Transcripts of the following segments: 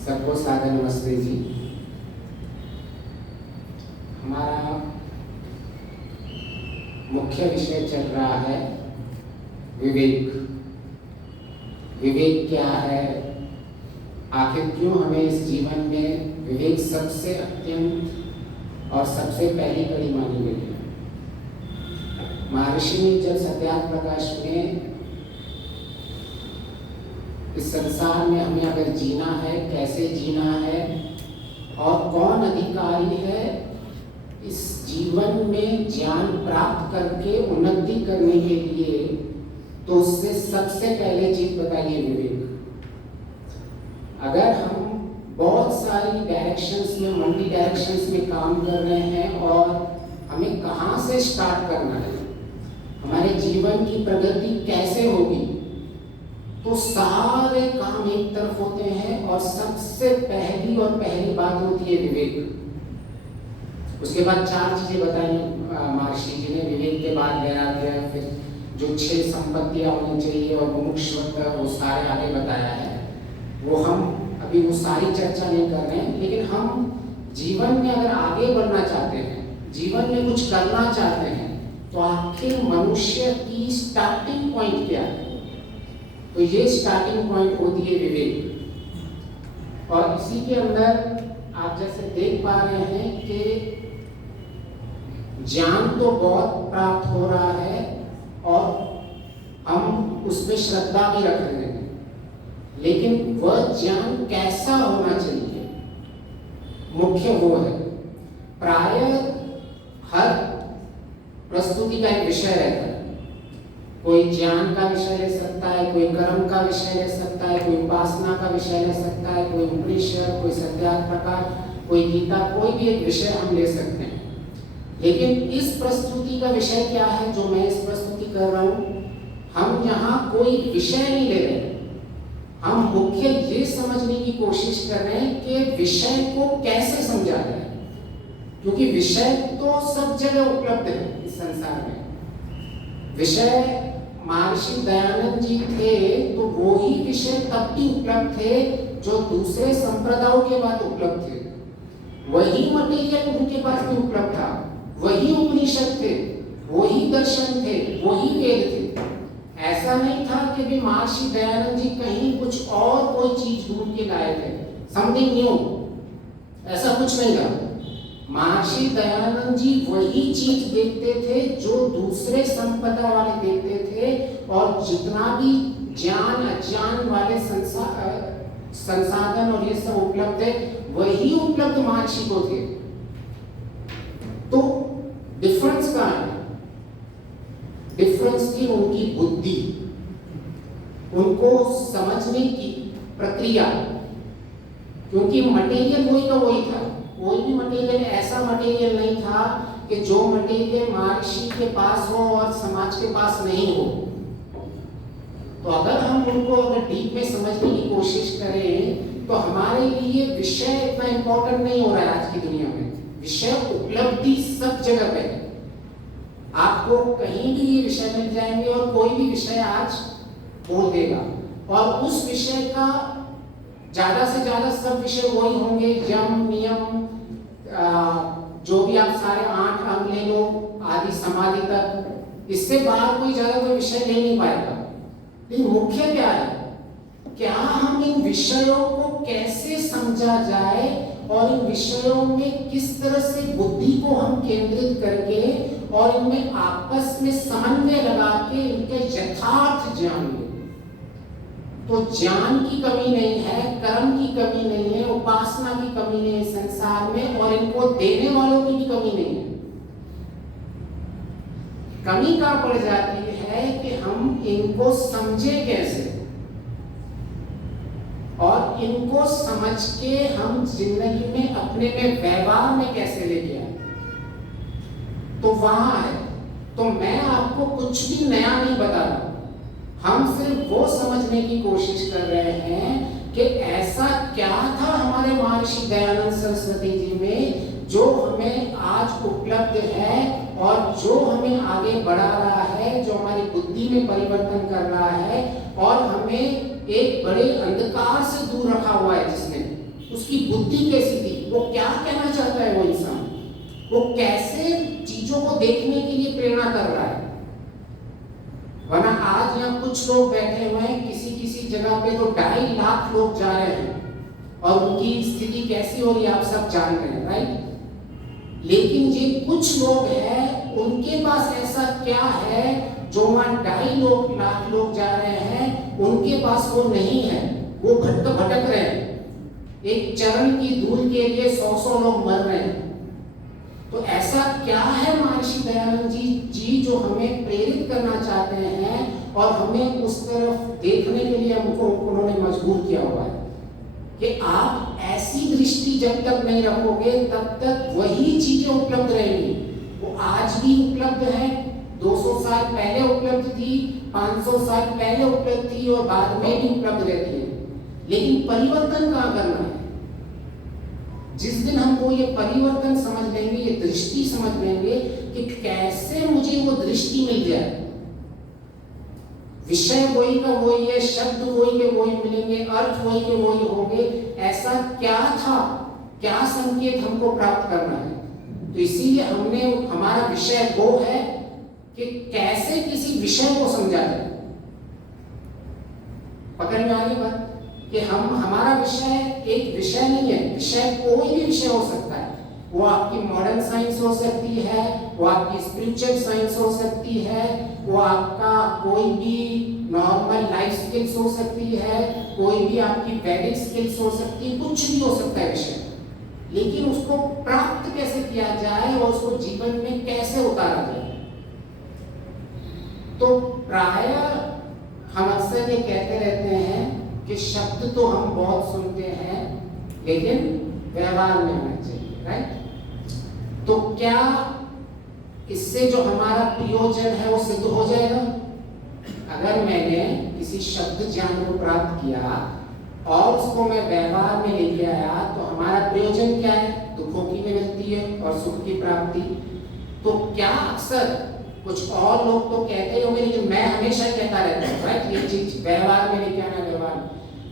सबको सादर नमस्ते जी। हमारा मुख्य विषय चल रहा है विवेक। विवेक क्या है, आखिर क्यों हमें इस जीवन में विवेक सबसे अत्यंत और सबसे पहली कड़ी मानी गई है। महर्षि ने जब सत्यार्थ प्रकाश में इस संसार में हमें अगर जीना है, कैसे जीना है और कौन अधिकारी है इस जीवन में ज्ञान प्राप्त करके उन्नति करने के लिए, तो उससे सबसे पहले चीज बताइए विवेक। अगर हम बहुत सारी डायरेक्शंस में, मल्टी डायरेक्शंस में काम कर रहे हैं और हमें कहाँ से स्टार्ट करना है, हमारे जीवन की प्रगति कैसे होगी, तो सारे काम एक तरफ होते हैं और सबसे पहली बात होती है विवेक। उसके बाद चार चीजें बताई महर्षि जी ने। विवेक के बाद वैराग्य, फिर जो 6 संपत्तियां होनी चाहिए और मुमुक्षुत्व, वो सारे आगे बताया है। वो हम अभी वो सारी चर्चा नहीं कर रहे हैं, लेकिन हम जीवन में अगर आगे बढ़ना चाहते हैं, जीवन में कुछ करना चाहते हैं, तो आखिर मनुष्य की स्टार्टिंग पॉइंट क्या है, तो ये स्टार्टिंग पॉइंट होती है विवेक। और इसी के अंदर आप जैसे देख पा रहे हैं कि ज्ञान तो बहुत प्राप्त हो रहा है और हम उसमें श्रद्धा भी रख रहे हैं, लेकिन वह ज्ञान कैसा होना चाहिए, मुख्य वो है। प्रायः हर प्रस्तुति का एक विषय रहता है। कोई ज्ञान का विषय ले सकता है, कोई कर्म का विषय ले सकता है, कोई उपासना का विषय ले सकता है, कोई उपनिषद, कोई सत्यार्थ प्रकाश, कोई गीता, कोई भी एक विषय हम ले सकते हैं। लेकिन इस प्रस्तुति का विषय क्या है जो मैं इस प्रस्तुति कर रहा हूँ, हम यहाँ कोई विषय नहीं ले रहे, हम मुख्य ये समझने की कोशिश कर रहे हैं कि विषय को कैसे समझा जाए, क्योंकि विषय तो सब जगह उपलब्ध है इस संसार में। विषय महर्षि दयानंद जी थे तो वो ही विषय तब भी उपलब्ध थे जो दूसरे संप्रदायों के बाद उपलब्ध थे। वही मटेरियल उनके पास भी उपलब्ध था, वही उपनिषद थे, वही दर्शन थे, वही वेद थे। ऐसा नहीं था कि भी महर्षि दयानंद जी कहीं कुछ और कोई चीज ढूंढ के लाए थे, समथिंग न्यू, ऐसा कुछ नहीं था। महर्षि दयानंद जी वही चीज देखते थे जो दूसरे संपदा वाले देखते थे, और जितना भी ज्ञान अज्ञान वाले संसाधन और ये सब उपलब्ध है, वही उपलब्ध महर्षि को थे। तो डिफरेंस कहाँ है? डिफरेंस थी उनकी बुद्धि, उनको समझने की प्रक्रिया, क्योंकि मटेरियल वही का वही था। कोई भी मटेरियल ऐसा मटेरियल नहीं था कि जो मटेरियल महर्षि के पास हो और समाज के पास नहीं हो। तो अगर हम उनको अगर डीप में समझने की कोशिश करें तो हमारे लिए विषय इतना इंपॉर्टेंट नहीं हो रहा है आज की दुनिया में। विषय उपलब्धि सब जगह पे है, आपको कहीं भी ये विषय मिल जाएंगे और कोई भी विषय आज बोल देगा, और उस विषय का ज्यादा से ज्यादा सब विषय वही होंगे, यम नियम, जो भी आप सारे 8 अंग ले लो आदि समाधि तक, इससे बाहर कोई ज्यादा कोई विषय ले नहीं पाएगा। लेकिन मुख्य क्या है, क्या हम इन विषयों को कैसे समझा जाए और इन विषयों में किस तरह से बुद्धि को हम केंद्रित करके और इनमें आपस में समन्वय लगा के इनके यथार्थ ज्ञान लें। तो ज्ञान की कमी नहीं है, कर्म की कमी नहीं है, उपासना की कमी नहीं है संसार में, और इनको देने वालों की भी कमी नहीं है। कमी कहाँ पड़ जाती है कि हम इनको समझे कैसे, और इनको समझ के हम जिंदगी में अपने में व्यवहार में कैसे लेके आए, तो वहां है। तो मैं आपको कुछ भी नया नहीं बता रहा, हम सिर्फ वो समझने की कोशिश कर रहे हैं कि ऐसा क्या था हमारे महर्षि दयानंद सरस्वती जी में जो हमें आज उपलब्ध है और जो हमें आगे बढ़ा रहा है, जो हमारी बुद्धि में परिवर्तन कर रहा है और हमें एक बड़े अंधकार से दूर रखा हुआ है जिसने, उसकी बुद्धि कैसी थी, वो क्या कहना चाहता है, वो इंसान वो कैसे चीजों को देखने के लिए प्रेरणा कर रहा है। वरना आज यहाँ कुछ लोग बैठे हुए हैं, किसी किसी जगह पे तो 2.5 लाख लोग जा रहे हैं और उनकी स्थिति कैसी हो रही है आप सब जान रहे हैं, राइट। लेकिन ये कुछ लोग हैं, उनके पास ऐसा क्या है जो वहां 2.5 लाख लोग जा रहे हैं, उनके पास वो नहीं है। वो भटक रहे हैं, एक चरण की धूल के लिए 100 लोग मर रहे हैं। तो ऐसा क्या है महर्षि दयानंद जी जो हमें प्रेरित करना चाहते हैं और हमें उस तरफ देखने के लिए हमको उन्होंने मजबूर किया हुआ है कि आप ऐसी दृष्टि जब तक नहीं रखोगे तब तक वही चीजें उपलब्ध रहेंगी। वो आज भी उपलब्ध है, 200 साल पहले उपलब्ध थी, 500 साल पहले उपलब्ध थी और बाद में भी उपलब्ध रहती है। लेकिन परिवर्तन कहाँ करना है? जिस दिन हमको ये परिवर्तन समझ लेंगे, ये दृष्टि समझ लेंगे कि कैसे मुझे वो दृष्टि मिल जाए, विषय वही का वही है, शब्द वही के वही मिलेंगे, अर्थ वही के वही होंगे, ऐसा क्या था, क्या संकेत हमको प्राप्त करना है। तो इसीलिए हमने हमारा विषय वो है कि कैसे किसी विषय को समझा जाए। पकड़ में आ रही बात कि हमारा विषय एक विषय नहीं है, विषय कोई भी विषय हो सकता है। वो आपकी मॉडर्न साइंस हो सकती है, वो आपकी स्पिरिचुअल साइंस हो सकती है, वो आपका कोई भी नॉर्मल लाइफ स्किल्स हो सकती है, कोई भी आपकी वैदिक स्किल्स हो सकती है, कुछ भी हो सकता है विषय। लेकिन उसको प्राप्त कैसे किया जाए और उसको जीवन में कैसे उतारा जाए। तो प्राय हम अक्सर ये कहते रहते हैं कि शब्द तो हम बहुत सुनते हैं लेकिन व्यवहार में होना चाहिए, राइट। तो क्या इससे जो हमारा प्रयोजन है वो सिद्ध हो जाएगा? अगर मैंने किसी शब्द ज्ञान को प्राप्त किया और उसको मैं व्यवहार में लेके आया तो हमारा प्रयोजन क्या है? दुखों की निवृत्ति है और सुख की प्राप्ति। तो क्या अक्सर कुछ और लोग तो कहते होंगे, लेकिन मैं हमेशा कहता रहता हूँ, राइट, ये चीज व्यवहार में लेके आना, व्यवहार।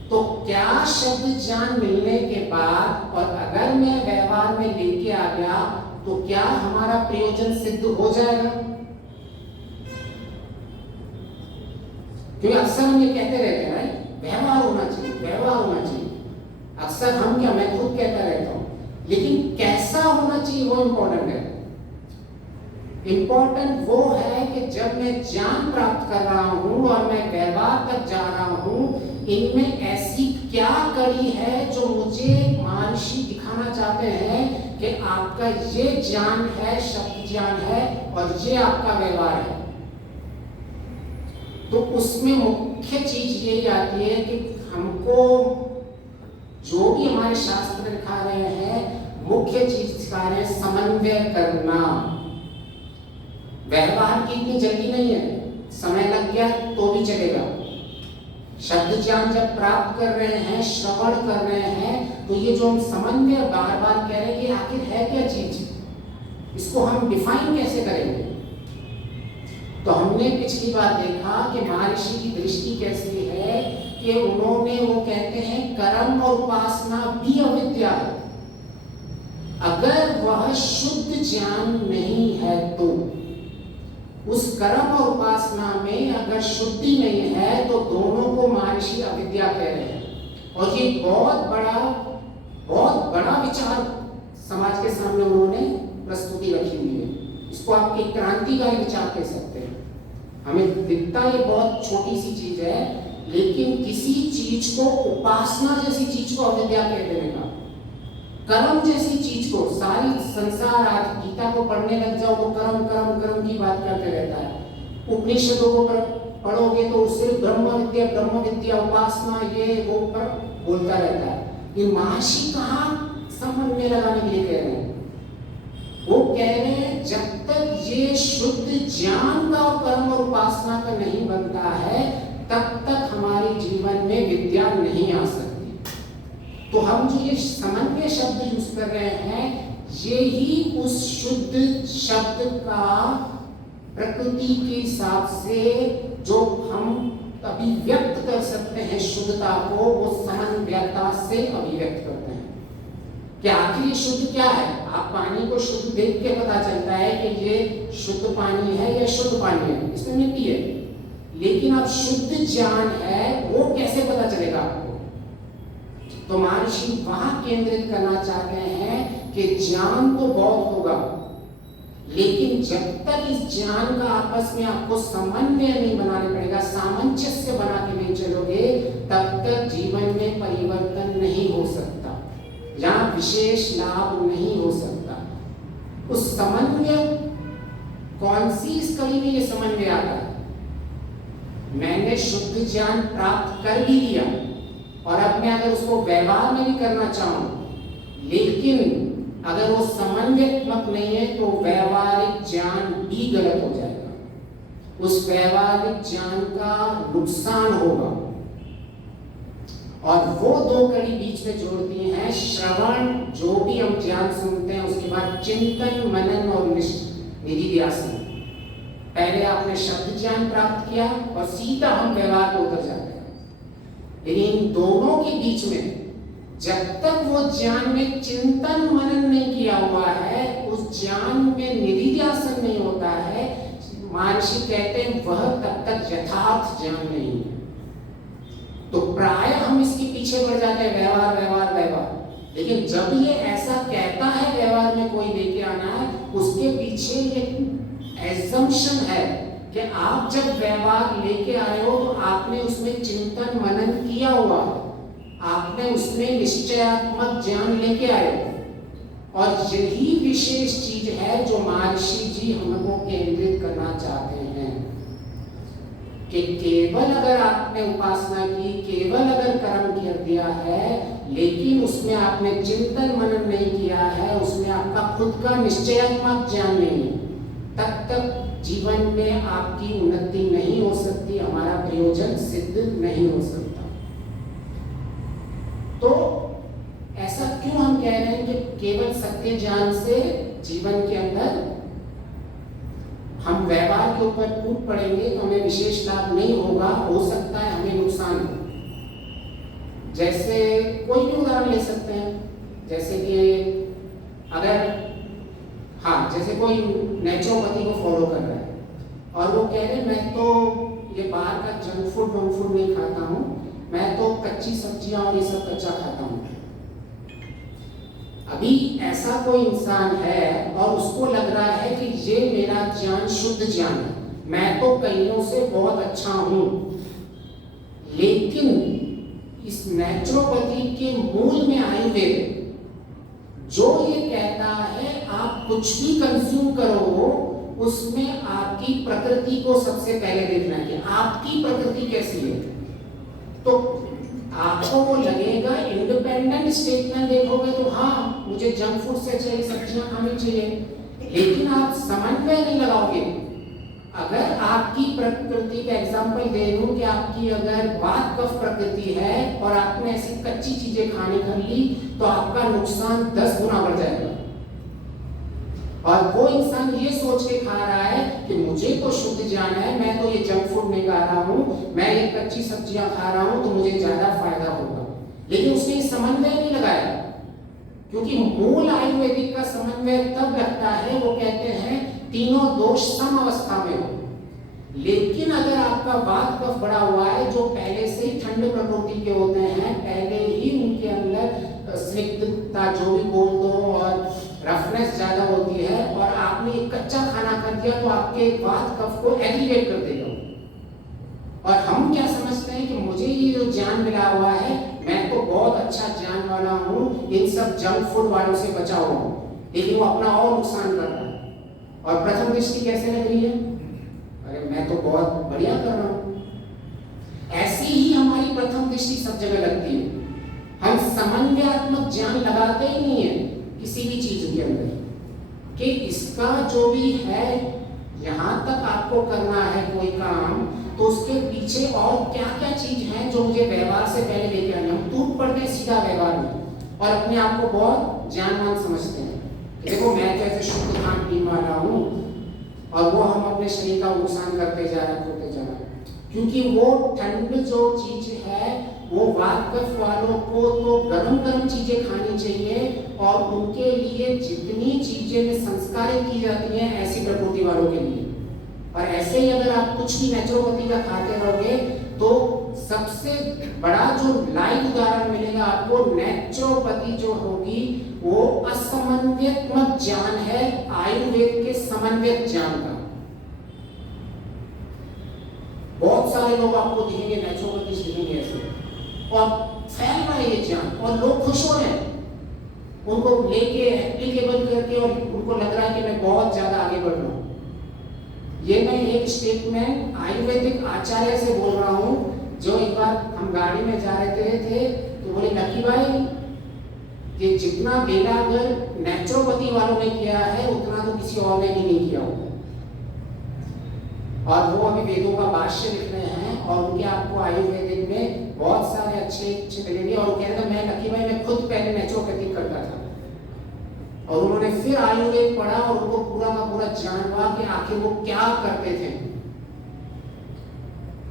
तो क्या शब्द ज्ञान मिलने के बाद और अगर मैं व्यवहार में लेके आ गया तो क्या हमारा प्रयोजन सिद्ध हो जाएगा? क्योंकि अक्सर हम ये कहते रहते हैं, राइट, व्यवहार होना चाहिए, व्यवहार होना चाहिए। अक्सर हम क्या, मैं खुद कहता रहता हूँ, लेकिन कैसा होना चाहिए वो इम्पोर्टेंट है। इम्पोर्टेंट वो है कि जब मैं ज्ञान प्राप्त कर रहा हूं और मैं व्यवहार तक जा रहा हूं, इनमें ऐसी क्या कड़ी है जो मुझे महर्षि दिखाना चाहते हैं कि आपका ये ज्ञान है, शब्द ज्ञान है और ये आपका व्यवहार है। तो उसमें मुख्य चीज यही आती है कि हमको जो भी हमारे शास्त्र दिखा रहे हैं, मुख्य चीज दिखा रहे हैं समन्वय करना। व्यवहार की इतनी जल्दी नहीं है, समय लग गया तो भी चलेगा। शब्द ज्ञान जब प्राप्त कर रहे हैं, श्रवण कर रहे हैं, तो ये जो हम समन्वय बार बार कह रहे हैं, ये आखिर है क्या चीज, इसको हम डिफाइन कैसे करेंगे। तो हमने पिछली बार देखा कि महर्षि की दृष्टि कैसी है कि उन्होंने, वो कहते हैं कर्म और उपासना भी अविद्या है। अगर वह शुद्ध ज्ञान नहीं है तो उस कर्म और उपासना में अगर शुद्धि नहीं है तो दोनों को महर्षि अविद्या कह रहे हैं। और ये बहुत बड़ा विचार समाज के सामने उन्होंने प्रस्तुति रखी हुई है। इसको आप एक क्रांतिकारी विचार कह सकते हैं। हमें दिखता ये बहुत छोटी सी चीज है, लेकिन किसी चीज को, उपासना जैसी चीज को अविद्या कह देने का, कर्म जैसी चीज को, सारी संसार, आज गीता को पढ़ने लग जाओ तो कर्म कर्म कर्म की बात करते रहता है। उपनिषदों को पढ़ोगे तो उससे ब्रह्म विद्या उपासना ये वो पर बोलता रहता है। ये महर्षि कहाँ समन्वय लगाने के लिए कह रहे हैं? वो कह रहे हैं जब तक ये शुद्ध ज्ञान का और कर्म और उपासना का नहीं बनता है तब तक हमारे जीवन में विद्या नहीं आ सकती। तो हम जो ये समन्वय शब्द यूज कर रहे हैं, ये ही उस शुद्ध शब्द का प्रकृति के हिसाब से जो हम अभिव्यक्त कर सकते हैं शुद्धता को, वो समन्वयता से अभिव्यक्त करते हैं। कि आखिर ये शुद्ध क्या है। आप पानी को शुद्ध देख के पता चलता है कि ये शुद्ध पानी है या शुद्ध पानी है, इसमें मिट्टी है। लेकिन अब शुद्ध ज्ञान है वो कैसे पता चलेगा आपको। तो महर्षि वहां केंद्रित करना चाहते हैं कि ज्ञान तो बहुत होगा, लेकिन जब तक इस ज्ञान का आपस में आपको समन्वय नहीं बनाने पड़ेगा, सामंजस्य बना के नहीं चलोगे, तब तक जीवन में परिवर्तन नहीं हो सकता, यहाँ विशेष लाभ नहीं हो सकता। उस समन्वय कौन सी इस कड़ी में ये समन्वय आता है। मैंने शुद्ध ज्ञान प्राप्त कर भी लिया और अब मैं अगर उसको व्यवहार में भी करना चाहूं, लेकिन अगर वो समन्वयात्मक नहीं है तो व्यवहारिक ज्ञान भी गलत हो जाएगा, उस व्यवहारिक ज्ञान का नुकसान होगा। और वो दो कड़ी बीच में जोड़ती हैं श्रवण, जो भी हम ज्ञान सुनते हैं उसके बाद चिंतन, मनन और निधिध्यासन। पहले आपने शब्द ज्ञान प्राप्त किया और सीधा हम व्यवहार पे उतर जाते हैं, लेकिन इन दोनों के बीच में जब तक वो ज्ञान में चिंतन मनन नहीं किया हुआ है, उस ज्ञान में निधिध्यासन नहीं होता है, महर्षि कहते हैं वह तब तक यथार्थ ज्ञान नहीं है। तो प्राय हम इसके पीछे बढ़ जाते हैं, व्यवहार व्यवहार व्यवहार। लेकिन जब ये ऐसा कहता है व्यवहार में कोई लेके आना है, उसके पीछे ये एजम्पशन है कि आप जब व्यवहार लेके आए हो तो आपने उसमें चिंतन मनन किया हुआ है, आपने उसमें निश्चयात्मक ज्ञान लेके आए। और यही विशेष चीज है जो महर्षि जी हमको केंद्रित करना चाहते हैं कि केवल अगर आपने उपासना की, केवल अगर कर्म कर दिया है, लेकिन उसमें आपने चिंतन मनन नहीं किया है, उसमें आपका खुद का निश्चयात्मक ज्ञान नहीं है, तब तक जीवन में आपकी उन्नति नहीं हो सकती, हमारा प्रयोजन सिद्ध नहीं हो सकता। तो ऐसा क्यों हम कह रहे हैं कि केवल सत्य ज्ञान से जीवन के अंदर हम व्यवहार के ऊपर टूट पड़ेंगे तो हमें विशेष लाभ नहीं होगा, हो सकता है हमें नुकसान हो। जैसे कोई भी उदाहरण ले सकते हैं, जैसे कि अगर जैसे कोई नेचुरोपैथी को फॉलो कर रहा है और वो कह रहे हैं मैं तो ये बाहर का जंक फूड नहीं खाता हूँ, मैं तो कच्ची सब्जियां और ये सब कच्चा खाता हूँ। अभी ऐसा कोई इंसान है और उसको लग रहा है कि ये मेरा ज्ञान शुद्ध ज्ञान है, मैं तो कईयों से बहुत अच्छा हूं, लेकिन इस नेचुरोपैथी के मूल में आयुर्वेद जो ये कहता है आप कुछ भी कंज्यूम करो, उसमें आपकी प्रकृति को सबसे पहले देखना है कि आपकी प्रकृति कैसी है। तो आपको वो लगेगा, इंडिपेंडेंट स्टेटमेंट देखोगे तो हाँ मुझे जंक फूड से चाहिए, सब्जियां खानी चाहिए, लेकिन आप समन्वय नहीं लगाओगे। अगर आपकी प्रकृति का एग्जांपल दे दूं कि आपकी अगर वात कफ प्रकृति है और आपने ऐसी कच्ची चीजें खाने कर ली तो आपका नुकसान 10 गुना बढ़ जाएगा। और वो इंसान ये सोच के खा रहा है कि मुझे तो शुद्ध ज्ञान है, मैं तो ये जंक फूड नहीं खा रहा हूँ, मैं ये कच्ची सब्जियां खा रहा हूँ तो मुझे ज्यादा फायदा होगा, लेकिन उसने समन्वय नहीं लगाया। क्योंकि मूल आयुर्वेदिक का समन्वय तब लगता है, वो कहते हैं तीनों दोष सम अवस्था में हो। लेकिन अगर आपका वात कफ बढ़ा हुआ है, जो पहले से ही ठंड प्रकृति के होते हैं, पहले ही उनके अंदर स्निग्धता जो भी बोल दो और रफनेस ज्यादा होती है, और आपने एक कच्चा खाना कर दिया तो आपके वात कफ को एग्रीवेट कर देगा। और हम क्या समझते हैं कि मुझे ये जो ज्ञान मिला हुआ है, मैं तो बहुत अच्छा ज्ञान वाला हूँ, इन सब जंक फूड वालों से बचा हुआ हूँ, लेकिन वो अपना और नुकसान कर रहा है। और प्रथम दृष्टि कैसे लग रही है, अरे मैं तो बहुत बढ़िया कर रहा हूँ। ऐसी ही हमारी प्रथम दृष्टि सब जगह लगती है। हम समन्वयात्मक ज्ञान लगाते ही नहीं है किसी भी चीज के अंदर कि इसका जो भी है, यहाँ तक आपको करना है कोई काम, तो उसके पीछे और क्या क्या चीज है जो मुझे व्यवहार से पहले लेके आनी। हम टूट पड़ते हैं सीधा व्यवहार में और अपने आप को बहुत ज्ञानवान समझते हैं। देखो मैं तो ऐसे शुद्ध खान पीने वाला हूँ, और वो हम अपने शरीर का नुकसान करते जा रहे हैं, क्योंकि वो ठंड जो चीज है वो वातकफ वालों को तो गरम गरम चीजें खानी चाहिए और उनके लिए जितनी चीजें में संस्कारित की जाती हैं ऐसी प्रकृति वालों के लिए। और ऐसे ही अगर आप कुछ भी नेचुरोपैथी का खाते रहोगे तो सबसे बड़ा जो लाइव उदाहरण मिलेगा आपको, नेचुरोपैथी जो होगी वो असमन्वयत्मक ज्ञान है आयुर्वेद के समन्वयक ज्ञान का। बहुत सारे लोग आपको दिखेंगे नेचुरोपैथी दिखेंगे ऐसे और फैल रहा है ये ज्ञान और लोग खुश हो रहे हैं उनको लेके एप्लीकेबल करके, और उनको लग रहा है कि मैं बहुत ज्यादा आगे बढ़ रहा हूँ। ये मैं एक स्टेटमेंट आयुर्वेदिक आचार्य से बोल रहा हूँ, जो एक बार हम गाड़ी में जा रहे थे तो बोले लकी भाई कि जितना बेला अगर नेचुरोपैथी वालों ने किया है उतना तो किसी और ने भी नहीं किया होगा। और वो अभी वेदों का भाष्य लिख रहे हैं और उनके आपको आयुर्वेदिक में बहुत सारे अच्छे मिलेंगे। और वो कह रहे थे मैं लकी भाई मैं खुद पहले नेचुरोपैथी करता था और उन्होंने फिर आयुर्वेद पढ़ा और उनको पूरा का पूरा जान हुआ कि आखिर वो क्या करते थे।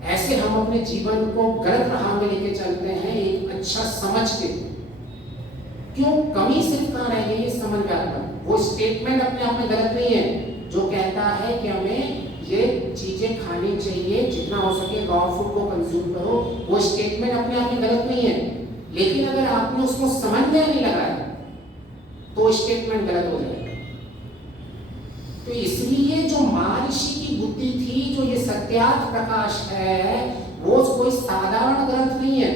ऐसे हम अपने जीवन को गलत राह में लेके चलते हैं एक अच्छा समझ के। क्यों कमी सिर्फ कहाँ रह गई है समन्वय। वो स्टेटमेंट अपने आप में गलत नहीं है जो कहता है कि हमें ये चीजें खानी चाहिए, जितना हो सके रॉ फूड को कंज्यूम करो, वो स्टेटमेंट अपने आप में गलत नहीं है। लेकिन अगर आपने उसको समन्वय नहीं लगाया तो स्टेटमेंट गलत हो जाएगा। तो इसलिए जो महर्षि की बुद्धि थी, जो ये सत्यार्थ प्रकाश है, वो कोई साधारण ग्रंथ नहीं है।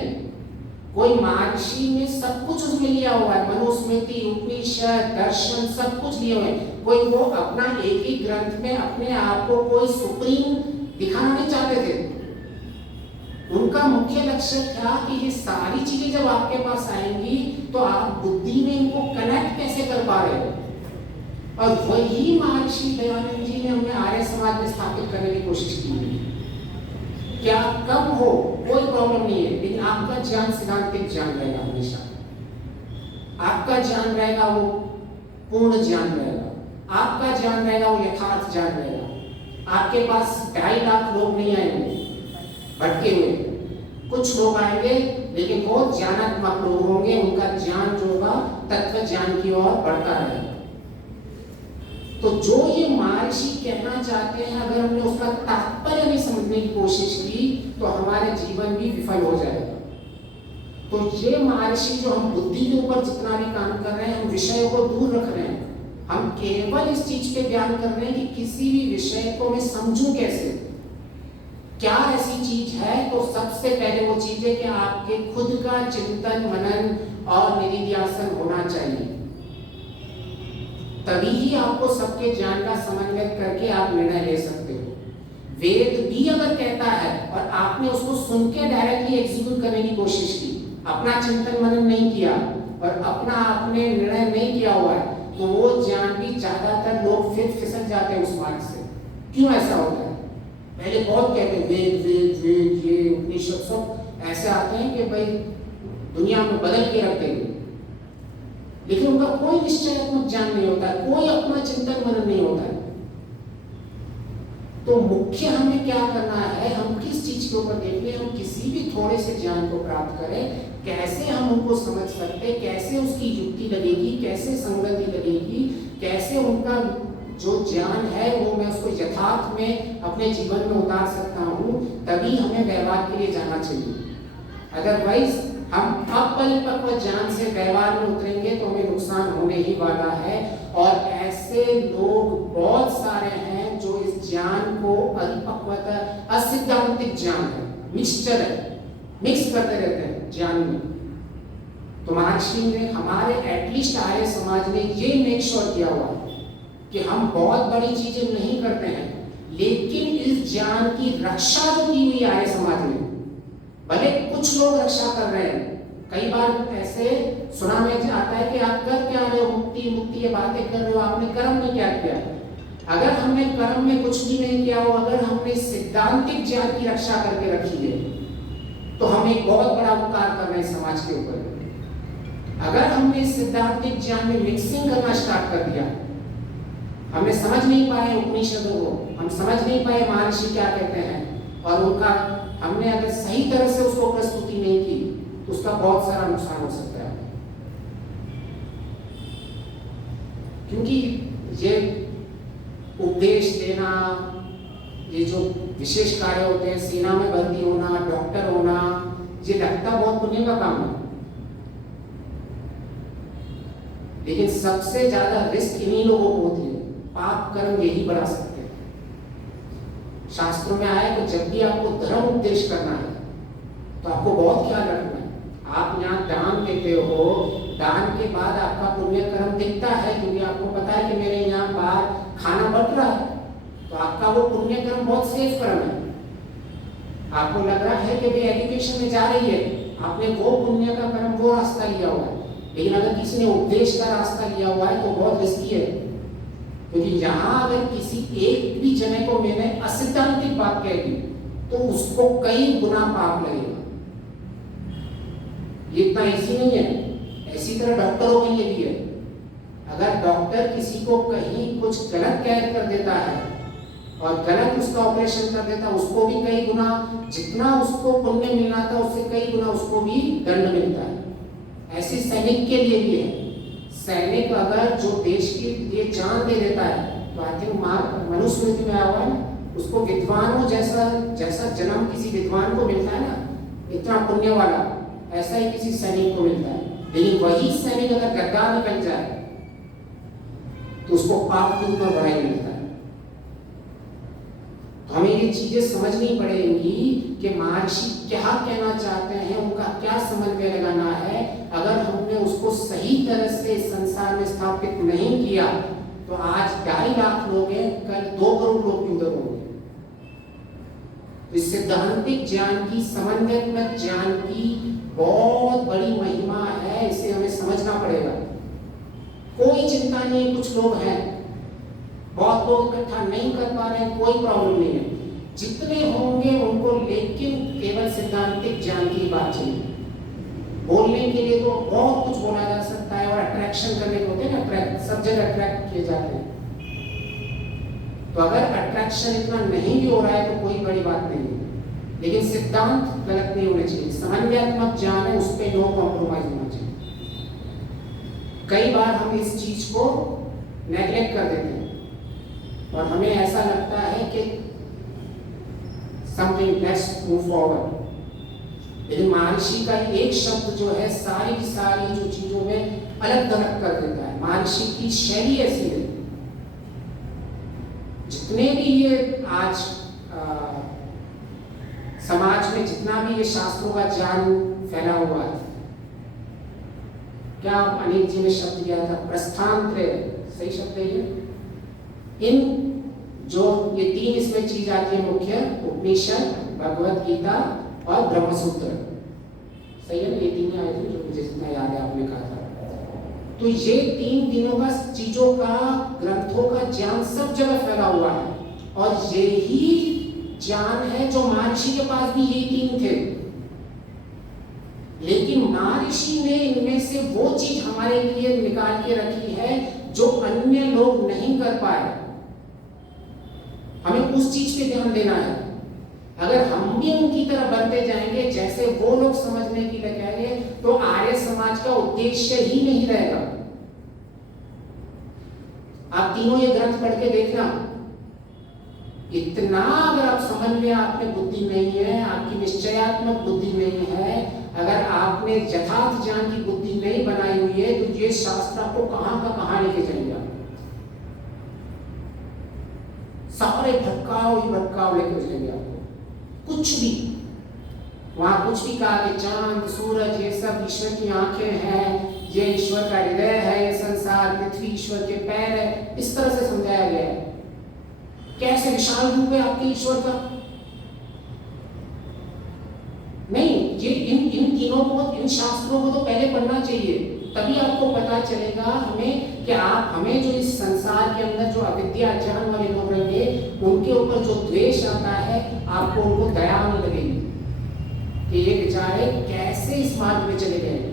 कोई महर्षि ने सब कुछ उसमें लिया हुआ है, मनुस्मृति, उपनिषद, दर्शन सब कुछ लिए हुए हैं। कोई वो अपना एक ही ग्रंथ में अपने आप को कोई सुप्रीम दिखाना नहीं चाहते थे। उनका मुख्य लक्ष्य था कि ये सारी चीजें जब आपके पास आएंगी तो आप बुद्धि में इनको कनेक्ट कैसे कर पा रहे हो। और वही महर्षि दयानंद जी ने हमें आर्य समाज में स्थापित करने की कोशिश की। क्या कम हो कोई प्रॉब्लम नहीं है, लेकिन आपका ज्ञान सिद्धांतिक ज्ञान रहेगा हमेशा। आपका ज्ञान रहेगा वो पूर्ण ज्ञान रहेगा, आपका ज्ञान रहेगा वो यथार्थ ज्ञान रहेगा। आपके पास 2.5 लाख लोग नहीं आएंगे भटके हुए, कुछ लोग आएंगे लेकिन वो ज्ञानात्मक लोग होंगे, उनका ज्ञान जो होगा तत्व ज्ञान की ओर बढ़ता रहेगा। तो जो ये महर्षि कहना चाहते हैं, अगर हमने उसका तात्पर्य नहीं समझने की कोशिश की तो हमारे जीवन भी विफल हो जाएगा। तो ये महर्षि जो हम बुद्धि के ऊपर जितना भी काम कर रहे हैं, हम विषय को दूर रख रहे हैं। हम केवल इस चीज पे ध्यान कर रहे हैं कि किसी भी विषय को मैं समझूं कैसे, क्या ऐसी चीज है। तो सबसे पहले वो चीज है कि आपके खुद का चिंतन मनन और निधिध्यासन होना चाहिए। तभी ही आपको सबके ज्ञान का समन्वय करके आप निर्णय ले सकते हो। वेद भी अगर कहता है और आपने उसको सुन के डायरेक्टली एग्जीक्यूट करने की कोशिश की, अपना चिंतन मनन नहीं किया और अपना आपने निर्णय नहीं किया हुआ है, तो वो ज्ञान भी ज्यादातर लोग फिर फिसल जाते हैं उस मार्ग से। क्यों ऐसा होता है? पहले बहुत कहते हैं वेद वेद वेद, ये उपनिषद सब ऐसे आते हैं कि भाई दुनिया में बदल के रख देंगे, लेकिन उनका कोई निश्चयात्मक ज्ञान नहीं होता है, कोई अपना चिंतन मनन नहीं होता है। तो मुख्य हमें क्या करना है, हम किस चीज के ऊपर देख रहे हैं, हम किसी भी थोड़े से ज्ञान को प्राप्त करें, कैसे हम उनको समझ सकते हैं, कैसे उसकी युक्ति लगेगी, कैसे संगति लगेगी, कैसे उनका जो ज्ञान है वो मैं उसको यथार्थ में अपने जीवन में उतार सकता हूँ, तभी हमें व्यवहार के लिए जाना चाहिए। अदरवाइज हम अपरिपक्व ज्ञान से व्यवहार में उतरेंगे तो हमें नुकसान होने ही वाला है। और ऐसे लोग बहुत सारे हैं जो इस ज्ञान को परिपक्वता, असिद्धांतिक ज्ञान है, मिक्सचर है, मिक्स करते रहते हैं ज्ञान में। तो महर्षि ने हमारे एटलीस्ट आर्य समाज ने ये मेक श्योर किया हुआ कि हम बहुत बड़ी चीजें नहीं करते हैं, लेकिन इस ज्ञान की रक्षा जो की हुई आर्य समाज में, भले कुछ लोग रक्षा कर रहे हैं। कई बार ऐसे सुना में आता है कि आप कर क्या रहे हो, मुक्ति मुक्ति ये बातें कर रहे हो, आपने कर्म में क्या किया। अगर हमने कर्म में कुछ भी नहीं किया हो, अगर हमने सिद्धांतिक ज्ञान की रक्षा करके रखी है, तो हम एक बहुत बड़ा उपकार कर रहे हैं समाज के ऊपर। अगर हमने सिद्धांतिक ज्ञान में मिक्सिंग करना स्टार्ट कर दिया, हमने समझ नहीं पाए उपनिषदों को, हम समझ नहीं पाए महर्षि क्या कहते हैं, और उनका हमने अगर सही तरह से उसको प्रस्तुति नहीं की, तो उसका बहुत सारा नुकसान हो सकता है। क्योंकि ये उपदेश देना, ये जो विशेष कार्य होते हैं, सेना में भर्ती होना, डॉक्टर होना, ये लगता बहुत पुण्य का काम है, लेकिन सबसे ज्यादा रिस्क इन्हीं लोगों को होती है। पाप कर्म यही बढ़ा सकते हैं। शास्त्रों में आया कि जब भी आपको धर्म उपदेश करना है तो आपको बहुत ख्याल रखना है। आप यहाँ दान देते हो, दान के बाद आपका पुण्य कर्म दिखता है, क्योंकि आपको पता है कि मेरे यहाँ बाहर खाना बट रहा है, तो आपका वो पुण्य कर्म बहुत सेफ कर्म है। आपको लग रहा है कि भाई एजुकेशन में जा रही है, आपने वो पुण्य का कर्म, वो रास्ता लिया हुआ है। लेकिन अगर किसी ने उपदेश का रास्ता लिया हुआ है तो बहुत रिस्की है, क्योंकि यहाँ अगर किसी एक भी जने को मैंने असिद्धांतिक बात कह दी तो उसको कई गुना पाप लगेगा। ये इतना इजी नहीं है। ऐसी तरह डॉक्टरों के लिए भी है। अगर डॉक्टर किसी को कहीं कुछ गलत कह कर देता है और गलत उसका ऑपरेशन कर देता है, उसको भी कई गुना, जितना उसको पुण्य मिलना था उससे कई गुना उसको भी दंड मिलता है। ऐसे सैनिक के लिए भी है। सैनिक अगर जो देश के लिए जान दे देता है, तो आई थिंक मनुस्मृति में आया हुआ है, उसको विद्वानों जैसा जन्म किसी विद्वान को मिलता है ना, इतना पुण्य वाला, ऐसा ही किसी सैनिक को मिलता है। लेकिन वही सैनिक अगर गद्दार निकल जाए तो उसको पाप के ऊपर बढ़ाई मिलता है। तो हमें ये चीजें समझनी पड़ेंगी कि महर्षि क्या कहना चाहते हैं, उनका क्या समन्वय लगाना है। अगर हमने उसको सही तरह से संसार में स्थापित नहीं किया तो आज 2.5 लाख लोग हैं, कल 2 करोड़ लोग भी उधर होंगे। तो इस सिद्धांतिक ज्ञान की, समन्वयात्मक ज्ञान की बहुत बड़ी महिमा है, इसे हमें समझना पड़ेगा। कोई चिंता नहीं, कुछ लोग हैं, बहुत लोग इकट्ठा नहीं कर पा रहे हैं, कोई प्रॉब्लम नहीं है। जितने होंगे उनको लेकिन केवल सिद्धांतिक ज्ञान की बात चाहिए। बोलने के लिए तो बहुत कुछ बोला जा सकता है, और अट्रैक्शन करने को होते हैं ना, अट्रैक्ट, सब जगह अट्रैक्ट किए जाते हैं। तो अगर अट्रैक्शन इतना नहीं भी हो रहा है तो कोई बड़ी बात नहीं है, लेकिन सिद्धांत गलत नहीं होने चाहिए। समन्वयात्मक ज्ञान है, उस पर नो कॉम्प्रोमाइज होना चाहिए। कई बार हम इस चीज को नेग्लेक्ट कर देते हैं और हमें ऐसा लगता है कि समथिंग, लेट्स मूव फॉरवर्ड। लेकिन महर्षि का एक शब्द जो है सारी की सारी जो चीजों में अलग थलग कर देता है। महर्षि की शैली ऐसी है। जितने भी ये आज समाज में जितना भी ये शास्त्रों का ज्ञान फैला हुआ है, क्या अनेक जी ने शब्द दिया था, प्रस्थानत्रय, सही शब्द है ये। इन जो ये 3 इसमें चीज आती है मुख्य, उपनिषद, भगवत गीता और ब्रह्मसूत्र, सही है ना, ये 3 आए थे जो मुझे जितना याद है आपने कहा था। तो ये 3 दिनों का चीजों का, ग्रंथों का ज्ञान सब जगह फैला हुआ है, और यही ज्ञान है जो महर्षि के पास भी यही 3 थे। लेकिन महर्षि ने इनमें से वो चीज हमारे लिए निकाल के रखी है जो अन्य लोग नहीं कर पाए। हमें उस चीज पे ध्यान देना है। अगर हम भी उनकी तरह बनते जाएंगे, जैसे वो लोग समझने की लगाएंगे, तो आर्य समाज का उद्देश्य ही नहीं रहेगा। आप तीनों ये ग्रंथ पढ़ के देखना, इतना अगर आप समन्वय, आपने बुद्धि नहीं है, आपकी निश्चयात्मक बुद्धि नहीं है, अगर आपने यथार्थ ज्ञान की बुद्धि नहीं बनाई हुई है, तो ये शास्त्र आपको कहां का कहां लेके चलेगा। सारे भटकाव ही भटकाव लेके चलेंगे आपको। कुछ भी वहां कुछ भी कहा कि चांद, सूरज, ये सब ईश्वर की आंखें हैं, ये ईश्वर का हृदय है, ये संसार, पृथ्वी ईश्वर के पैर है, इस तरह से समझाया गया है। कैसे विशाल रूप है आपके ईश्वर का। नहीं, ये इन तीनों को, इन शास्त्रों को तो पहले पढ़ना चाहिए, तभी आपको पता चलेगा हमें कि आप, हमें जो इस संसार के अंदर जो अविद्या ज्ञान वाले लोग रहेंगे, उनके ऊपर जो द्वेष आता है, आपको उनको दया नहीं लगेगी कि ये बेचारे कैसे इस मार्ग में चले गए।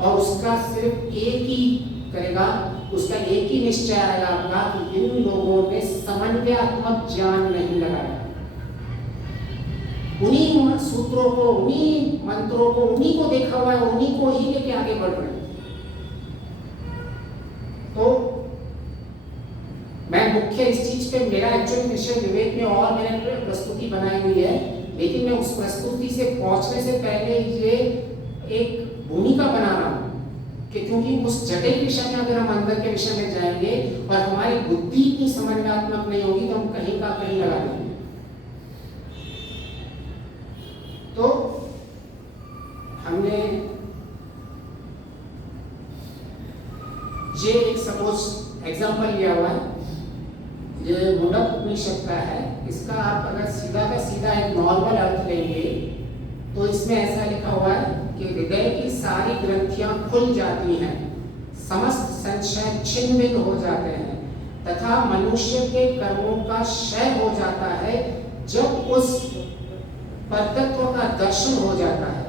और उसका सिर्फ एक ही करेगा, उसका एक ही निश्चय आएगा आपका कि इन लोगों ने समन्वयात्मक ज्ञान नहीं लगाया। उन्हीं सूत्रों को, उन्हीं मंत्रों को, उन्हीं को देखा हुआ है, उन्हीं को ही लेके आगे बढ़ रहे हैं। तो मैं मुख्य इस चीज पे, मेरा एक्चुअली विषय विवेक में और मैंने प्रस्तुति बनाई हुई है, लेकिन मैं उस प्रस्तुति से पहुंचने से पहले ये एक भूमिका बना रहा हूं कि क्योंकि उस जटिल विषय में अगर हम अंदर के विषय में जाएंगे और हमारी बुद्धि की समन्वयात्मक नहीं होगी तो हम कहीं का कहीं लगा देंगे। तो हमने ये एक सपोज एग्जांपल लिया हुआ है, ये मुंडक उपनिषद का है। इसका आप अगर सीधा का सीधा एक नॉर्मल अर्थ लेंगे तो इसमें ऐसा लिखा हुआ है कि हृदय की सारी ग्रंथियां खुल जाती हैं, समस्त संशय छिन्न भिन्न हो जाते हैं तथा मनुष्य के कर्मों का क्षय हो जाता है जब उस परतत्व का दर्शन हो जाता है।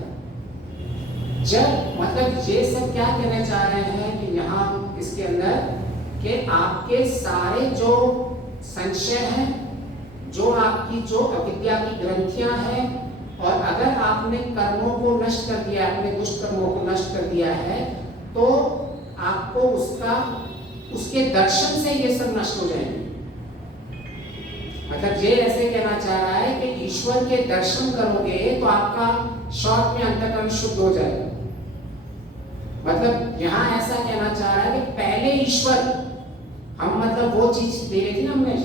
जब मतलब ये सब क्या कहना चाह रहे हैं कि यहाँ इसके अंदर कि आपके सारे जो संशय हैं, जो आपकी जो अविद्या की ग्रंथियां हैं, और अगर आपने कर्मों को नष्ट कर दिया, अपने दुष्ट कर्मों को नष्ट कर दिया है, तो आपको उसके दर्शन से ये सब नष्ट हो जाएंगे। मतलब ये ऐसे कहना चाह रहा है कि ईश्वर के दर्शन करोगे तो आपका शॉर्ट में अंतःकरण शुद्ध हो जाएगा। मतलब यहाँ ऐसा कहना चाह रहा है कि पहले ईश्वर, हम मतलब वो चीज दे रही थी ना हमने